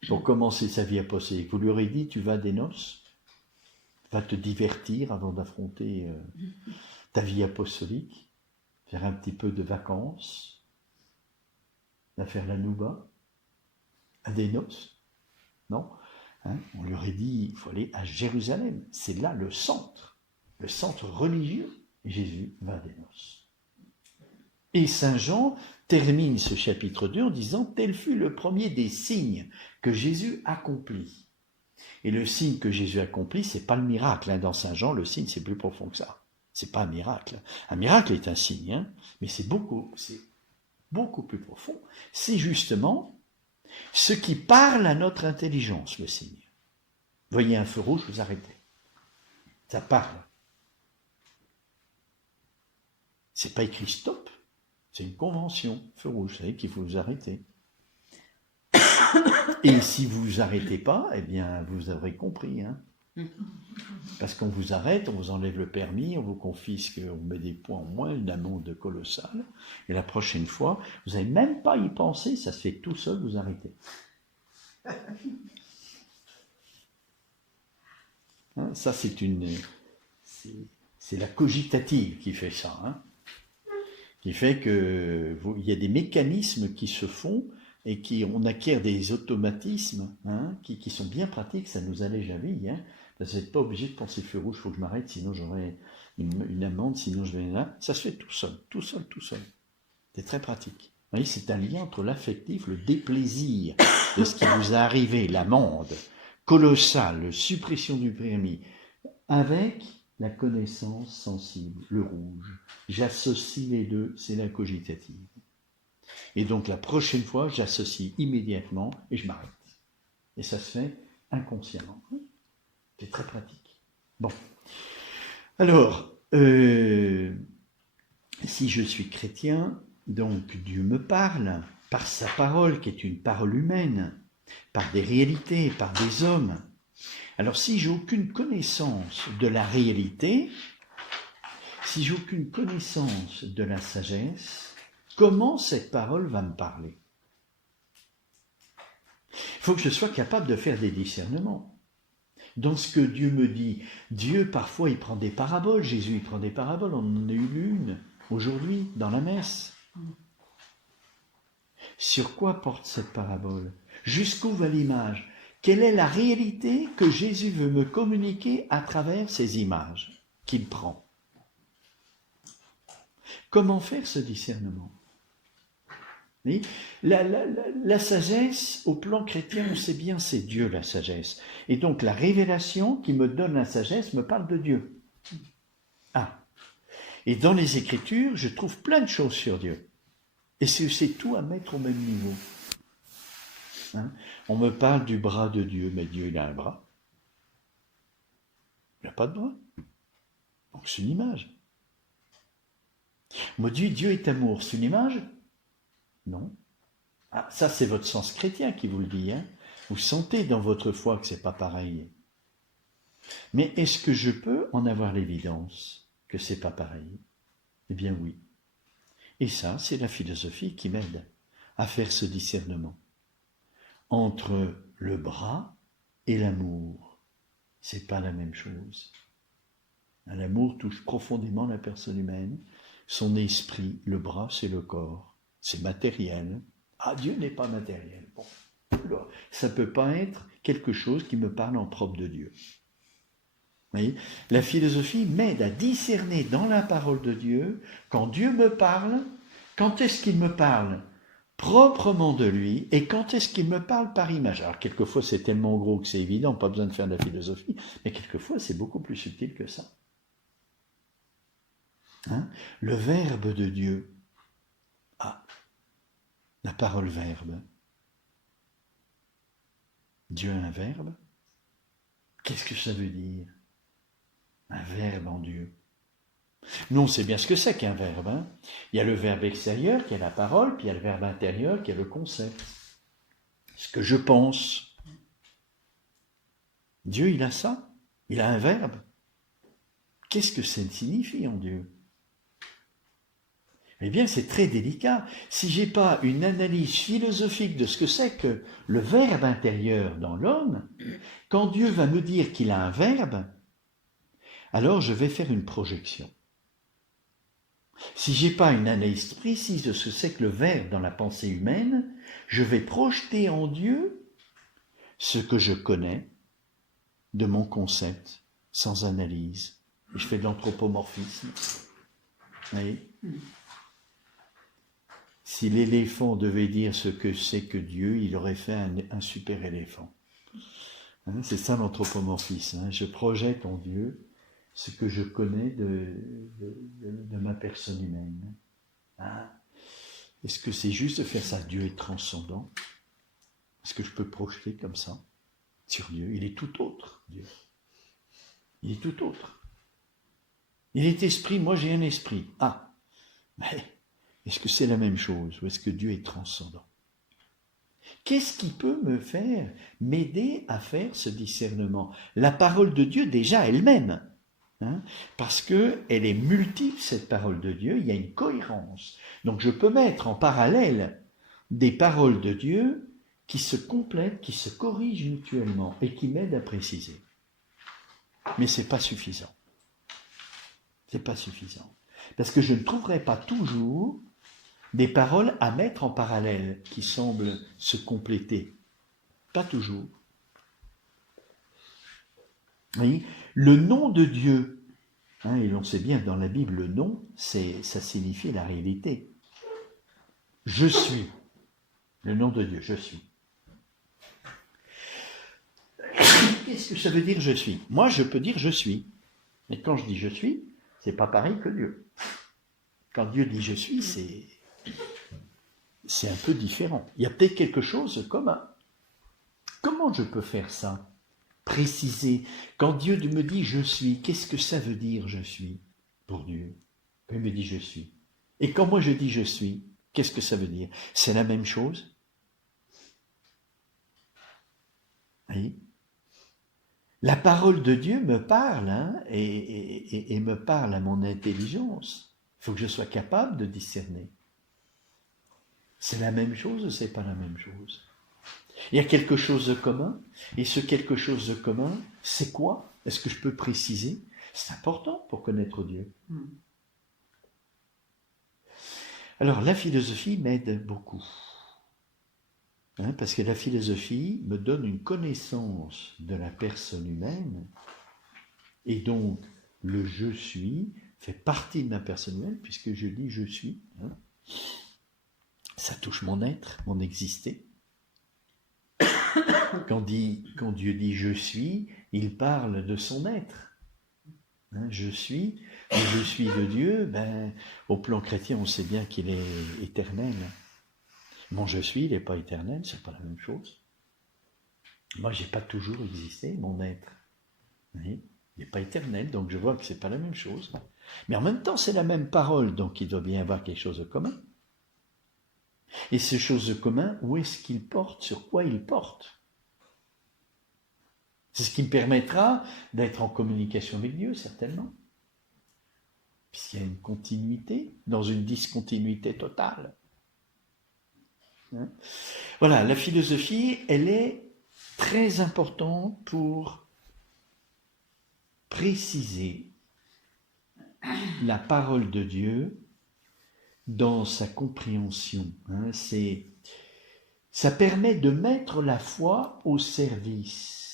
pour commencer sa vie apostolique? Vous lui auriez dit, tu vas à des noces, va te divertir avant d'affronter ta vie apostolique, faire un petit peu de vacances, à faire la nouba, à des noces. Non, on lui aurait dit, il faut aller à Jérusalem, c'est là le centre religieux, et Jésus va à des noces. Et Saint Jean termine ce chapitre 2 en disant, tel fut le premier des signes que Jésus accomplit. Et le signe que Jésus accomplit, c'est pas le miracle. Dans Saint Jean, le signe, c'est plus profond que ça. C'est pas un miracle. Un miracle est un signe, mais c'est beaucoup plus profond. C'est justement ce qui parle à notre intelligence, le signe. Vous voyez un feu rouge, vous arrêtez. Ça parle. C'est pas écrit stop, c'est une convention. Feu rouge, vous savez qu'il faut vous arrêter. Et si vous vous arrêtez pas, eh bien, vous aurez compris. Parce qu'on vous arrête, on vous enlève le permis, on vous confisque, on met des points en moins, une amende colossale. Et la prochaine fois, vous n'allez même pas y penser, ça se fait tout seul, vous arrêtez. Ça, c'est la cogitative qui fait ça. Qui fait qu'il y a des mécanismes qui se font et on acquiert des automatismes qui sont bien pratiques, ça nous allège la vie. Vous n'êtes pas obligé de penser feu rouge, il faut que je m'arrête, sinon j'aurai une amende, sinon je vais là. Ça se fait tout seul. C'est très pratique. Vous voyez, c'est un lien entre l'affectif, le déplaisir de ce qui vous est arrivé, l'amende colossale, suppression du permis, avec la connaissance sensible, le rouge. J'associe les deux, c'est la cogitative. Et donc la prochaine fois, j'associe immédiatement et je m'arrête. Et ça se fait inconsciemment. C'est très pratique. Bon. Alors, si je suis chrétien, donc Dieu me parle par sa parole, qui est une parole humaine, par des réalités, par des hommes. Alors si j'ai aucune connaissance de la réalité, si j'ai aucune connaissance de la sagesse, comment cette parole va me parler? Il faut que je sois capable de faire des discernements. Dans ce que Dieu me dit, Dieu parfois il prend des paraboles, Jésus il prend des paraboles, on en a eu une aujourd'hui dans la messe. Sur quoi porte cette parabole? Jusqu'où va l'image? Quelle est la réalité que Jésus veut me communiquer à travers ces images qu'il prend? Comment faire ce discernement? La sagesse, au plan chrétien, on sait bien, c'est Dieu la sagesse. Et donc la révélation qui me donne la sagesse me parle de Dieu. Ah. Et dans les Écritures, je trouve plein de choses sur Dieu. Et c'est tout à mettre au même niveau. Hein? On me parle du bras de Dieu, mais Dieu, il a un bras. Il n'a pas de bras. Donc c'est une image. On me dit, Dieu est amour, c'est une image? Non. Ah, ça, c'est votre sens chrétien qui vous le dit. Hein? Vous sentez dans votre foi que c'est pas pareil. Mais est-ce que je peux en avoir l'évidence que c'est pas pareil? Eh bien oui. Et ça, c'est la philosophie qui m'aide à faire ce discernement entre le bras et l'amour. C'est pas la même chose. L'amour touche profondément la personne humaine, son esprit. Le bras, c'est le corps, c'est matériel. Ah, Dieu n'est pas matériel. Bon, alors, ça ne peut pas être quelque chose qui me parle en propre de Dieu. Vous voyez, la philosophie m'aide à discerner dans la parole de Dieu, quand Dieu me parle, quand est-ce qu'il me parle proprement de lui, et quand est-ce qu'il me parle par image. Alors quelquefois c'est tellement gros que c'est évident, pas besoin de faire de la philosophie, mais quelquefois c'est beaucoup plus subtil que ça. Hein? Le Verbe de Dieu. Ah, la parole verbe. Dieu a un verbe? Qu'est-ce que ça veut dire? Un verbe en Dieu. Nous, on sait bien ce que c'est qu'un verbe. Hein? Il y a le verbe extérieur, qui est la parole, puis il y a le verbe intérieur, qui est le concept. Ce que je pense. Dieu, il a ça? Il a un verbe? Qu'est-ce que ça signifie en Dieu? Eh bien, c'est très délicat. Si j'ai pas une analyse philosophique de ce que c'est que le verbe intérieur dans l'homme, quand Dieu va me dire qu'il a un verbe, alors je vais faire une projection. Si j'ai pas une analyse précise de ce que c'est que le verbe dans la pensée humaine, je vais projeter en Dieu ce que je connais de mon concept sans analyse. Et je fais de l'anthropomorphisme. Vous voyez ? Si l'éléphant devait dire ce que c'est que Dieu, il aurait fait un super éléphant. Hein, c'est ça l'anthropomorphisme. Hein. Je projette en Dieu ce que je connais de ma personne humaine. Hein. Est-ce que c'est juste de faire ça? Dieu est transcendant. Est-ce que je peux projeter comme ça sur Dieu? Il est tout autre, Dieu. Il est tout autre. Il est esprit, moi j'ai un esprit. Ah, mais est-ce que c'est la même chose ou est-ce que Dieu est transcendant? Qu'est-ce qui peut m'aider à faire ce discernement? La parole de Dieu déjà elle-même, hein, parce qu'elle est multiple, cette parole de Dieu, il y a une cohérence. Donc je peux mettre en parallèle des paroles de Dieu qui se complètent, qui se corrigent mutuellement et qui m'aident à préciser. Mais ce n'est pas suffisant. C'est pas suffisant. Parce que je ne trouverai pas toujours des paroles à mettre en parallèle qui semblent se compléter. Pas toujours. Vous voyez, le nom de Dieu, hein, et l'on sait bien dans la Bible, le nom, ça signifie la réalité. Je suis. Le nom de Dieu, je suis. Qu'est-ce que ça veut dire je suis? Moi, je peux dire je suis. Mais quand je dis je suis, c'est pas pareil que Dieu. Quand Dieu dit je suis, c'est un peu différent. Il y a peut-être quelque chose de commun. Comment je peux faire ça? Préciser. Quand Dieu me dit je suis, qu'est-ce que ça veut dire je suis pour Dieu? Quand il me dit je suis. Et quand moi je dis je suis, qu'est-ce que ça veut dire? C'est la même chose? Oui. La parole de Dieu me parle, hein, et me parle à mon intelligence. Il faut que je sois capable de discerner. C'est la même chose ou c'est pas la même chose? Il y a quelque chose de commun, et ce quelque chose de commun, c'est quoi? Est-ce que je peux préciser? C'est important pour connaître Dieu. Alors, la philosophie m'aide beaucoup. Hein, parce que la philosophie me donne une connaissance de la personne humaine, et donc le je suis fait partie de ma personne humaine, puisque je dis je suis. Hein. Ça touche mon être, mon exister. Quand Dieu dit je suis, il parle de son être. Hein, je suis de Dieu, au plan chrétien, on sait bien qu'il est éternel. Mon je suis, il n'est pas éternel, c'est pas la même chose. Moi, j'ai pas toujours existé, mon être. Oui, il n'est pas éternel, donc je vois que c'est pas la même chose. Mais en même temps, c'est la même parole, donc il doit bien y avoir quelque chose de commun. Et ces choses de commun, où est-ce qu'il porte, sur quoi il porte? C'est ce qui me permettra d'être en communication avec Dieu, certainement. Puisqu'il y a une continuité, dans une discontinuité totale. Hein? Voilà, la philosophie, elle est très importante pour préciser la parole de Dieu dans sa compréhension. Hein? Ça permet de mettre la foi au service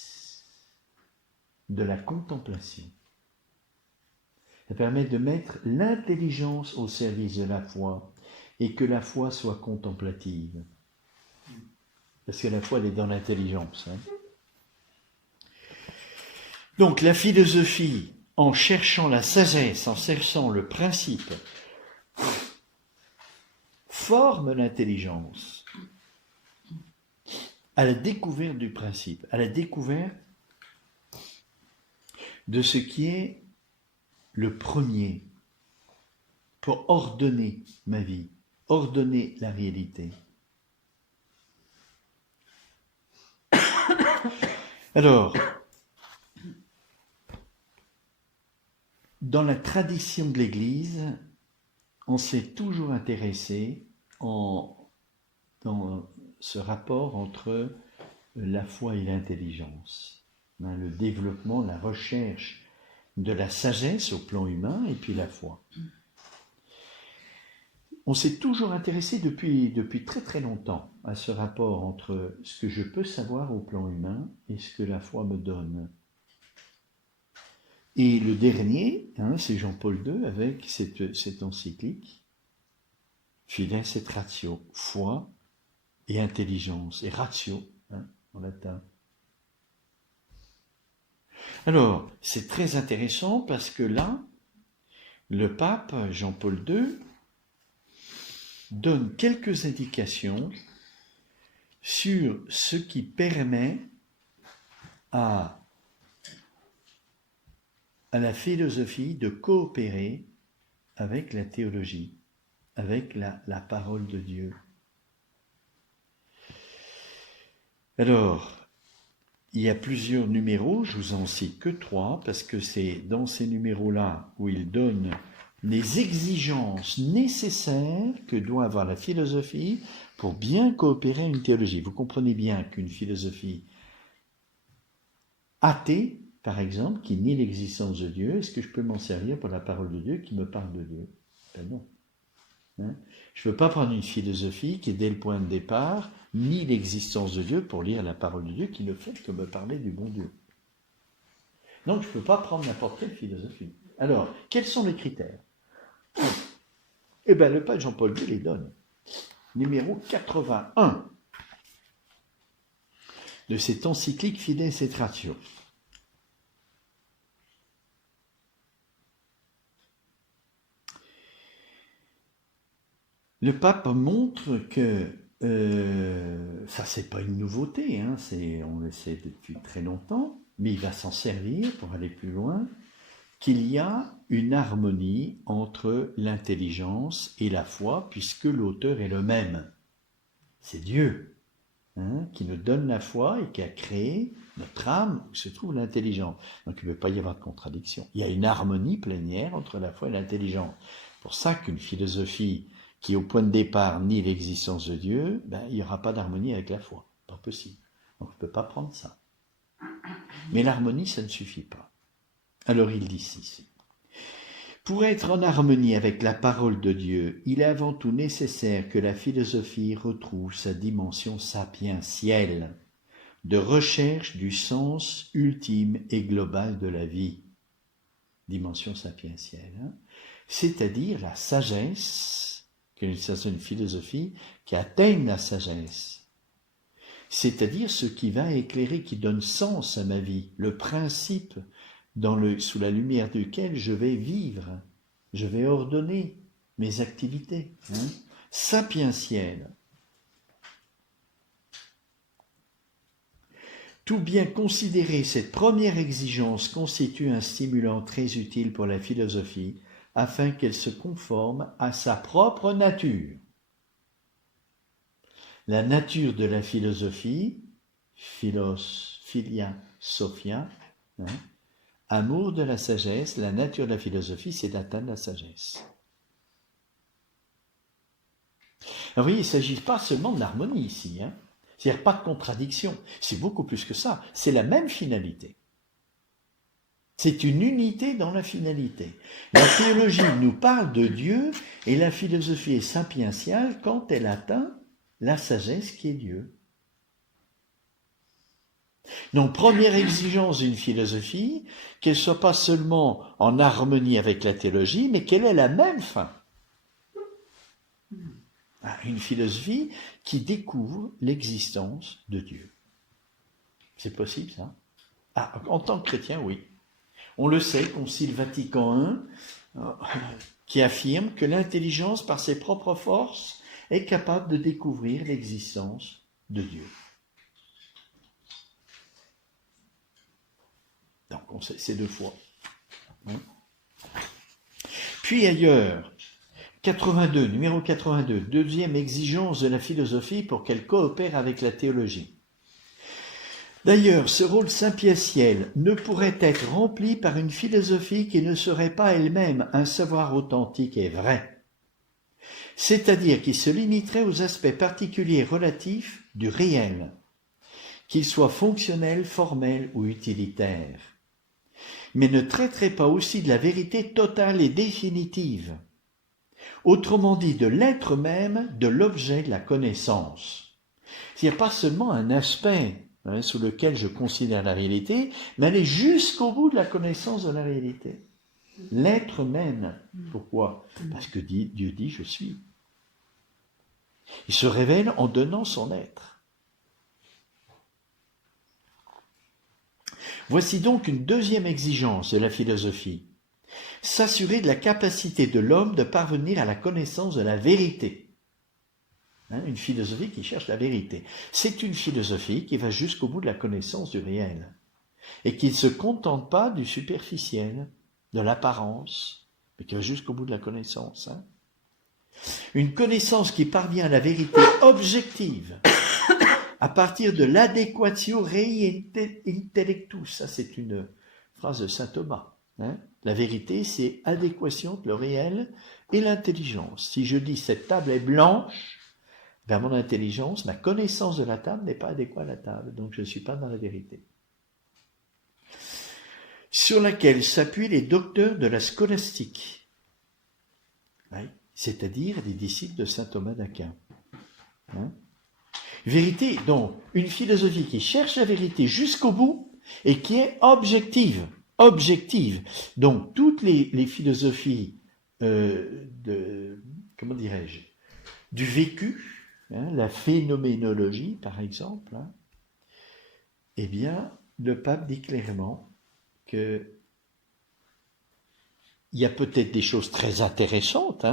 de la contemplation. Ça permet de mettre l'intelligence au service de la foi et que la foi soit contemplative. Parce que la foi, elle est dans l'intelligence. Hein. Donc la philosophie, en cherchant la sagesse, en cherchant le principe, forme l'intelligence à la découverte du principe, à la découverte de ce qui est le premier pour ordonner ma vie, ordonner la réalité. Alors, dans la tradition de l'Église, on s'est toujours intéressé dans ce rapport entre la foi et l'intelligence, hein, le développement, la recherche de la sagesse au plan humain et puis la foi. On s'est toujours intéressé depuis très très longtemps à ce rapport entre ce que je peux savoir au plan humain et ce que la foi me donne. Et le dernier, hein, c'est Jean-Paul II avec cette encyclique, Fides et ratio, foi et intelligence, et ratio, hein, en latin. Alors, c'est très intéressant parce que là, le pape Jean-Paul II donne quelques indications sur ce qui permet à la philosophie de coopérer avec la théologie, avec la parole de Dieu. Alors, il y a plusieurs numéros, je vous en cite que 3, parce que c'est dans ces numéros-là où il donne les exigences nécessaires que doit avoir la philosophie pour bien coopérer à une théologie. Vous comprenez bien qu'une philosophie athée, par exemple, qui nie l'existence de Dieu, est-ce que je peux m'en servir pour la parole de Dieu qui me parle de Dieu? Ben non. Hein? Je ne peux pas prendre une philosophie qui, dès le point de départ, nie l'existence de Dieu pour lire la parole de Dieu qui ne fait que me parler du bon Dieu. Donc, je ne peux pas prendre n'importe quelle philosophie. Alors, quels sont les critères? Eh bien, le pape Jean-Paul II les donne. numéro 81 de cette encyclique Fides et Ratio. Le pape montre que ça, c'est pas une nouveauté, hein, on le sait depuis très longtemps, mais il va s'en servir pour aller plus loin, qu'il y a une harmonie entre l'intelligence et la foi, puisque l'auteur est le même. C'est Dieu, hein, qui nous donne la foi et qui a créé notre âme où se trouve l'intelligence. Donc il ne peut pas y avoir de contradiction. Il y a une harmonie plénière entre la foi et l'intelligence. C'est pour ça qu'une philosophie qui au point de départ nie l'existence de Dieu, il n'y aura pas d'harmonie avec la foi. Pas possible. Donc on ne peut pas prendre ça. Mais l'harmonie, ça ne suffit pas. Alors il dit ceci. Pour être en harmonie avec la parole de Dieu, il est avant tout nécessaire que la philosophie retrouve sa dimension sapientielle, de recherche du sens ultime et global de la vie. Dimension sapientielle, hein, c'est-à-dire la sagesse, que c'est une philosophie qui atteigne la sagesse, c'est-à-dire ce qui va éclairer, qui donne sens à ma vie, le principe sous la lumière duquel je vais vivre, je vais ordonner mes activités, hein, sapientielle. Tout bien considérer, cette première exigence constitue un stimulant très utile pour la philosophie, afin qu'elle se conforme à sa propre nature. La nature de la philosophie, philia, sophia, hein, amour de la sagesse, la nature de la philosophie, c'est d'atteindre la sagesse. Alors, vous voyez, il ne s'agit pas seulement de l'harmonie ici, hein. C'est-à-dire pas de contradiction, c'est beaucoup plus que ça, c'est la même finalité. C'est une unité dans la finalité. La théologie nous parle de Dieu et la philosophie est sapientiale quand elle atteint la sagesse qui est Dieu. Donc, première exigence d'une philosophie, qu'elle ne soit pas seulement en harmonie avec la théologie, mais qu'elle ait la même fin. Une philosophie qui découvre l'existence de Dieu. C'est possible, ça ? En tant que chrétien, oui. On le sait, Concile Vatican I, qui affirme que l'intelligence, par ses propres forces, est capable de découvrir l'existence de Dieu. Donc, on sait, c'est deux fois. Puis ailleurs, 82, numéro 82, deuxième exigence de la philosophie pour qu'elle coopère avec la théologie. D'ailleurs, ce rôle sapientiel ne pourrait être rempli par une philosophie qui ne serait pas elle-même un savoir authentique et vrai, c'est-à-dire qui se limiterait aux aspects particuliers relatifs du réel, qu'ils soient fonctionnels, formels ou utilitaires, mais ne traiterait pas aussi de la vérité totale et définitive, autrement dit de l'être même de l'objet de la connaissance. C'est-à-dire pas seulement un aspect sous lequel je considère la réalité, mais aller jusqu'au bout de la connaissance de la réalité. L'être même. Pourquoi ? Parce que Dieu dit « je suis ». Il se révèle en donnant son être. Voici donc une deuxième exigence de la philosophie. S'assurer de la capacité de l'homme de parvenir à la connaissance de la vérité. Une philosophie qui cherche la vérité. C'est une philosophie qui va jusqu'au bout de la connaissance du réel et qui ne se contente pas du superficiel, de l'apparence, mais qui va jusqu'au bout de la connaissance. Une connaissance qui parvient à la vérité objective à partir de l'adéquatio rei intellectus. Ça, c'est une phrase de saint Thomas. La vérité, c'est adéquation entre le réel et l'intelligence. Si je dis cette table est blanche, mon intelligence, ma connaissance de la table n'est pas adéquate à la table, donc je ne suis pas dans la vérité. Sur laquelle s'appuient les docteurs de la scolastique, c'est-à-dire les disciples de saint Thomas d'Aquin. Vérité, donc, une philosophie qui cherche la vérité jusqu'au bout et qui est objective. Objective. Donc, toutes les philosophies du vécu, la phénoménologie par exemple, eh bien, le pape dit clairement que il y a peut-être des choses très intéressantes,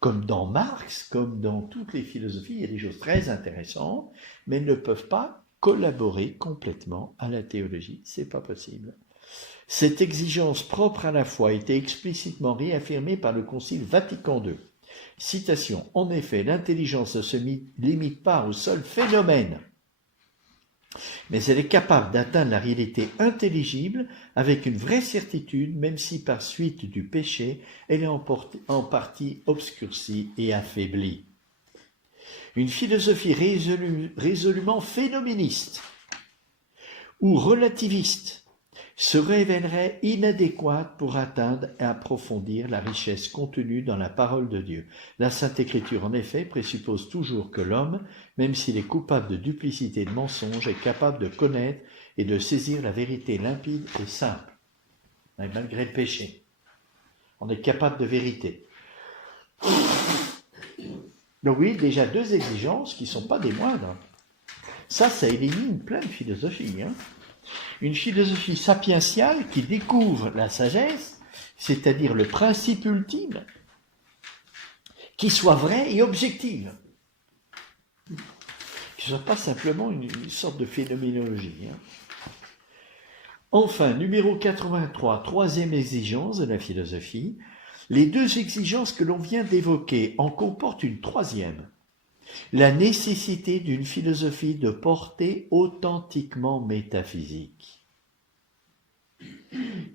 comme dans Marx, comme dans toutes les philosophies, il y a des choses très intéressantes, mais elles ne peuvent pas collaborer complètement à la théologie, c'est pas possible. Cette exigence propre à la foi a été explicitement réaffirmée par le Concile Vatican II. Citation, en effet, l'intelligence ne se limite pas au seul phénomène, mais elle est capable d'atteindre la réalité intelligible avec une vraie certitude, même si par suite du péché, elle est en partie obscurcie et affaiblie. Une philosophie résolument phénoméniste ou relativiste se révélerait inadéquate pour atteindre et approfondir la richesse contenue dans la parole de Dieu. La Sainte Écriture, en effet, présuppose toujours que l'homme, même s'il est coupable de duplicité et de mensonge, est capable de connaître et de saisir la vérité limpide et simple, malgré le péché. On est capable de vérité. Donc oui, déjà deux exigences qui ne sont pas des moindres. Ça élimine plein de philosophies. Une philosophie sapientiale qui découvre la sagesse, c'est-à-dire le principe ultime, qui soit vrai et objective. Qui ne soit pas simplement une sorte de phénoménologie. Enfin, numéro 83, troisième exigence de la philosophie, les deux exigences que l'on vient d'évoquer en comportent une troisième. La nécessité d'une philosophie de portée authentiquement métaphysique,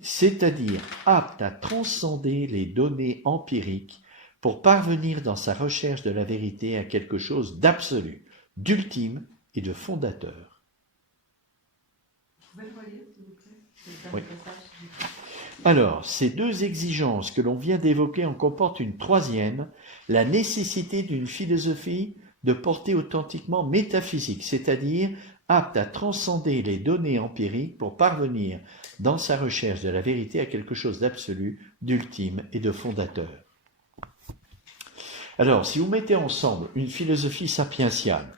c'est-à-dire apte à transcender les données empiriques pour parvenir dans sa recherche de la vérité à quelque chose d'absolu, d'ultime et de fondateur. Vous pouvez le relire, s'il vous plaît? Oui. Alors, ces deux exigences que l'on vient d'évoquer en comportent une troisième, la nécessité d'une philosophie de portée authentiquement métaphysique, c'est-à-dire apte à transcender les données empiriques pour parvenir dans sa recherche de la vérité à quelque chose d'absolu, d'ultime et de fondateur. Alors, si vous mettez ensemble une philosophie sapientiale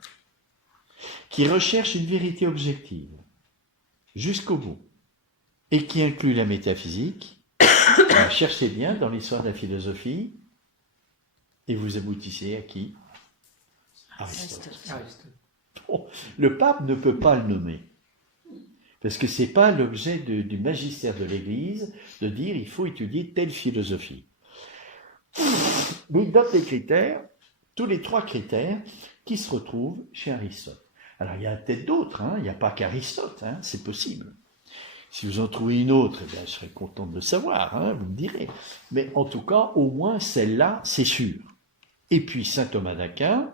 qui recherche une vérité objective jusqu'au bout et qui inclut la métaphysique, cherchez bien dans l'histoire de la philosophie et vous aboutissez à qui ? Aristote. Bon, le pape ne peut pas le nommer, parce que ce n'est pas l'objet du magistère de l'Église de dire il faut étudier telle philosophie. Mais il donne les critères, tous les trois critères, qui se retrouvent chez Aristote. Alors il y a peut-être d'autres, il n'y a pas qu'Aristote, c'est possible. Si vous en trouvez une autre, eh bien, je serais content de le savoir, vous me direz. Mais en tout cas, au moins celle-là, c'est sûr. Et puis saint Thomas d'Aquin,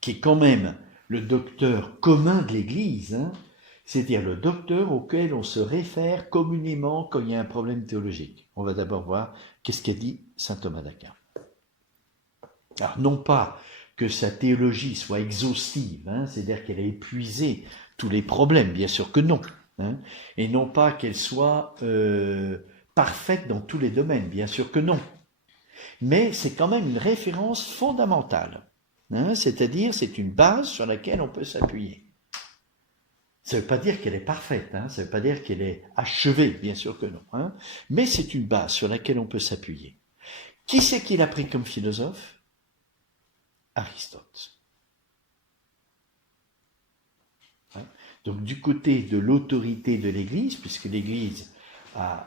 qui est quand même le docteur commun de l'Église, c'est-à-dire le docteur auquel on se réfère communément quand il y a un problème théologique. On va d'abord voir qu'est-ce qu'a dit saint Thomas d'Aquin. Alors non pas que sa théologie soit exhaustive, c'est-à-dire qu'elle a épuisé tous les problèmes, bien sûr que non, et non pas qu'elle soit parfaite dans tous les domaines, bien sûr que non. Mais c'est quand même une référence fondamentale. C'est-à-dire, c'est une base sur laquelle on peut s'appuyer. Ça ne veut pas dire qu'elle est parfaite, ça ne veut pas dire qu'elle est achevée, bien sûr que non. Mais c'est une base sur laquelle on peut s'appuyer. Qui c'est qu'il a pris comme philosophe ? Aristote. Donc du côté de l'autorité de l'Église, puisque l'Église a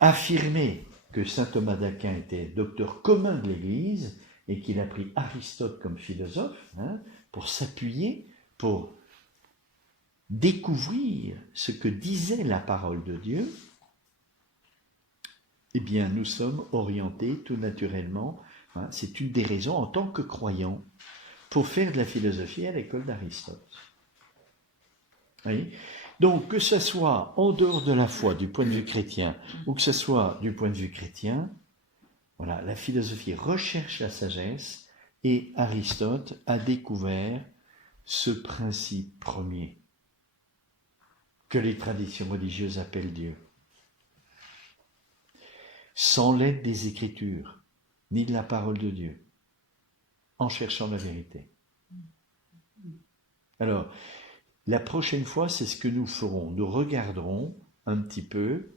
affirmé que saint Thomas d'Aquin était docteur commun de l'Église, et qu'il a pris Aristote comme philosophe, pour s'appuyer, pour découvrir ce que disait la parole de Dieu, eh bien nous sommes orientés tout naturellement, c'est une des raisons en tant que croyants, pour faire de la philosophie à l'école d'Aristote. Oui. Donc que ce soit en dehors de la foi du point de vue chrétien, ou que ce soit du point de vue chrétien, voilà, la philosophie recherche la sagesse et Aristote a découvert ce principe premier que les traditions religieuses appellent Dieu. Sans l'aide des Écritures, ni de la parole de Dieu, en cherchant la vérité. Alors, la prochaine fois, c'est ce que nous ferons. Nous regarderons un petit peu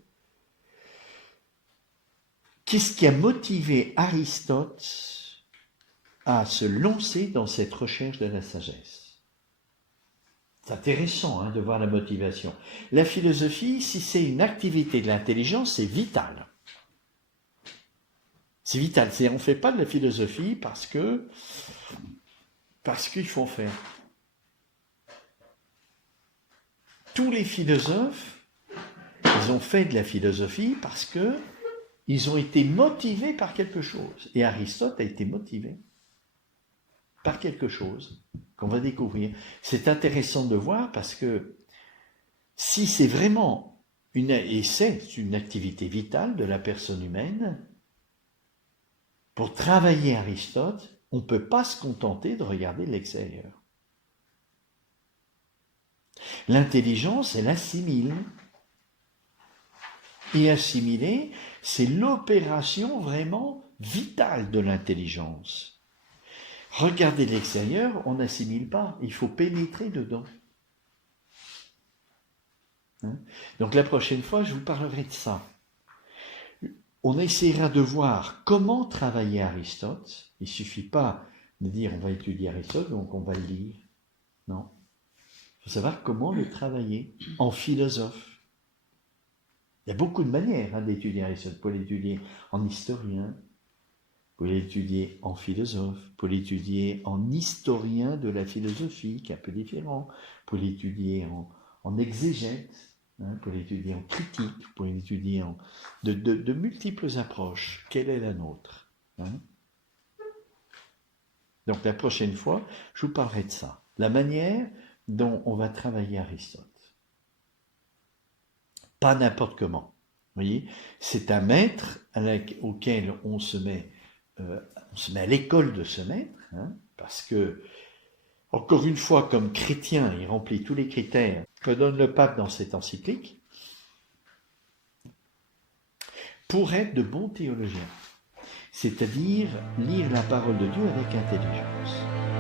qu'est-ce qui a motivé Aristote à se lancer dans cette recherche de la sagesse. C'est intéressant de voir la motivation. La philosophie, si c'est une activité de l'intelligence, c'est vital. C'est vital. On ne fait pas de la philosophie parce qu'il faut en faire. Tous les philosophes, ils ont fait de la philosophie parce qu'ils ont été motivés par quelque chose. Et Aristote a été motivé par quelque chose qu'on va découvrir. C'est intéressant de voir parce que si c'est vraiment une activité vitale de la personne humaine, pour travailler Aristote, on ne peut pas se contenter de regarder l'extérieur. L'intelligence, elle assimile. Et assimiler, c'est l'opération vraiment vitale de l'intelligence. Regarder l'extérieur, on n'assimile pas, il faut pénétrer dedans. Donc la prochaine fois, je vous parlerai de ça. On essaiera de voir comment travailler Aristote. Il ne suffit pas de dire on va étudier Aristote, donc on va le lire. Non. Il faut savoir comment le travailler en philosophe. Il y a beaucoup de manières d'étudier Aristote. Vous pouvez l'étudier en historien, vous pouvez l'étudier en philosophe, vous pouvez l'étudier en historien de la philosophie, qui est un peu différent, vous pouvez l'étudier en exégète, vous pouvez l'étudier en critique, vous pouvez l'étudier de multiples approches. Quelle est la nôtre Donc la prochaine fois, je vous parlerai de ça. La manière dont on va travailler Aristote. Pas n'importe comment. Vous voyez, c'est un maître auquel on se met à l'école de ce maître, parce que, encore une fois, comme chrétien, il remplit tous les critères que donne le pape dans cette encyclique, pour être de bons théologiens, c'est-à-dire lire la parole de Dieu avec intelligence.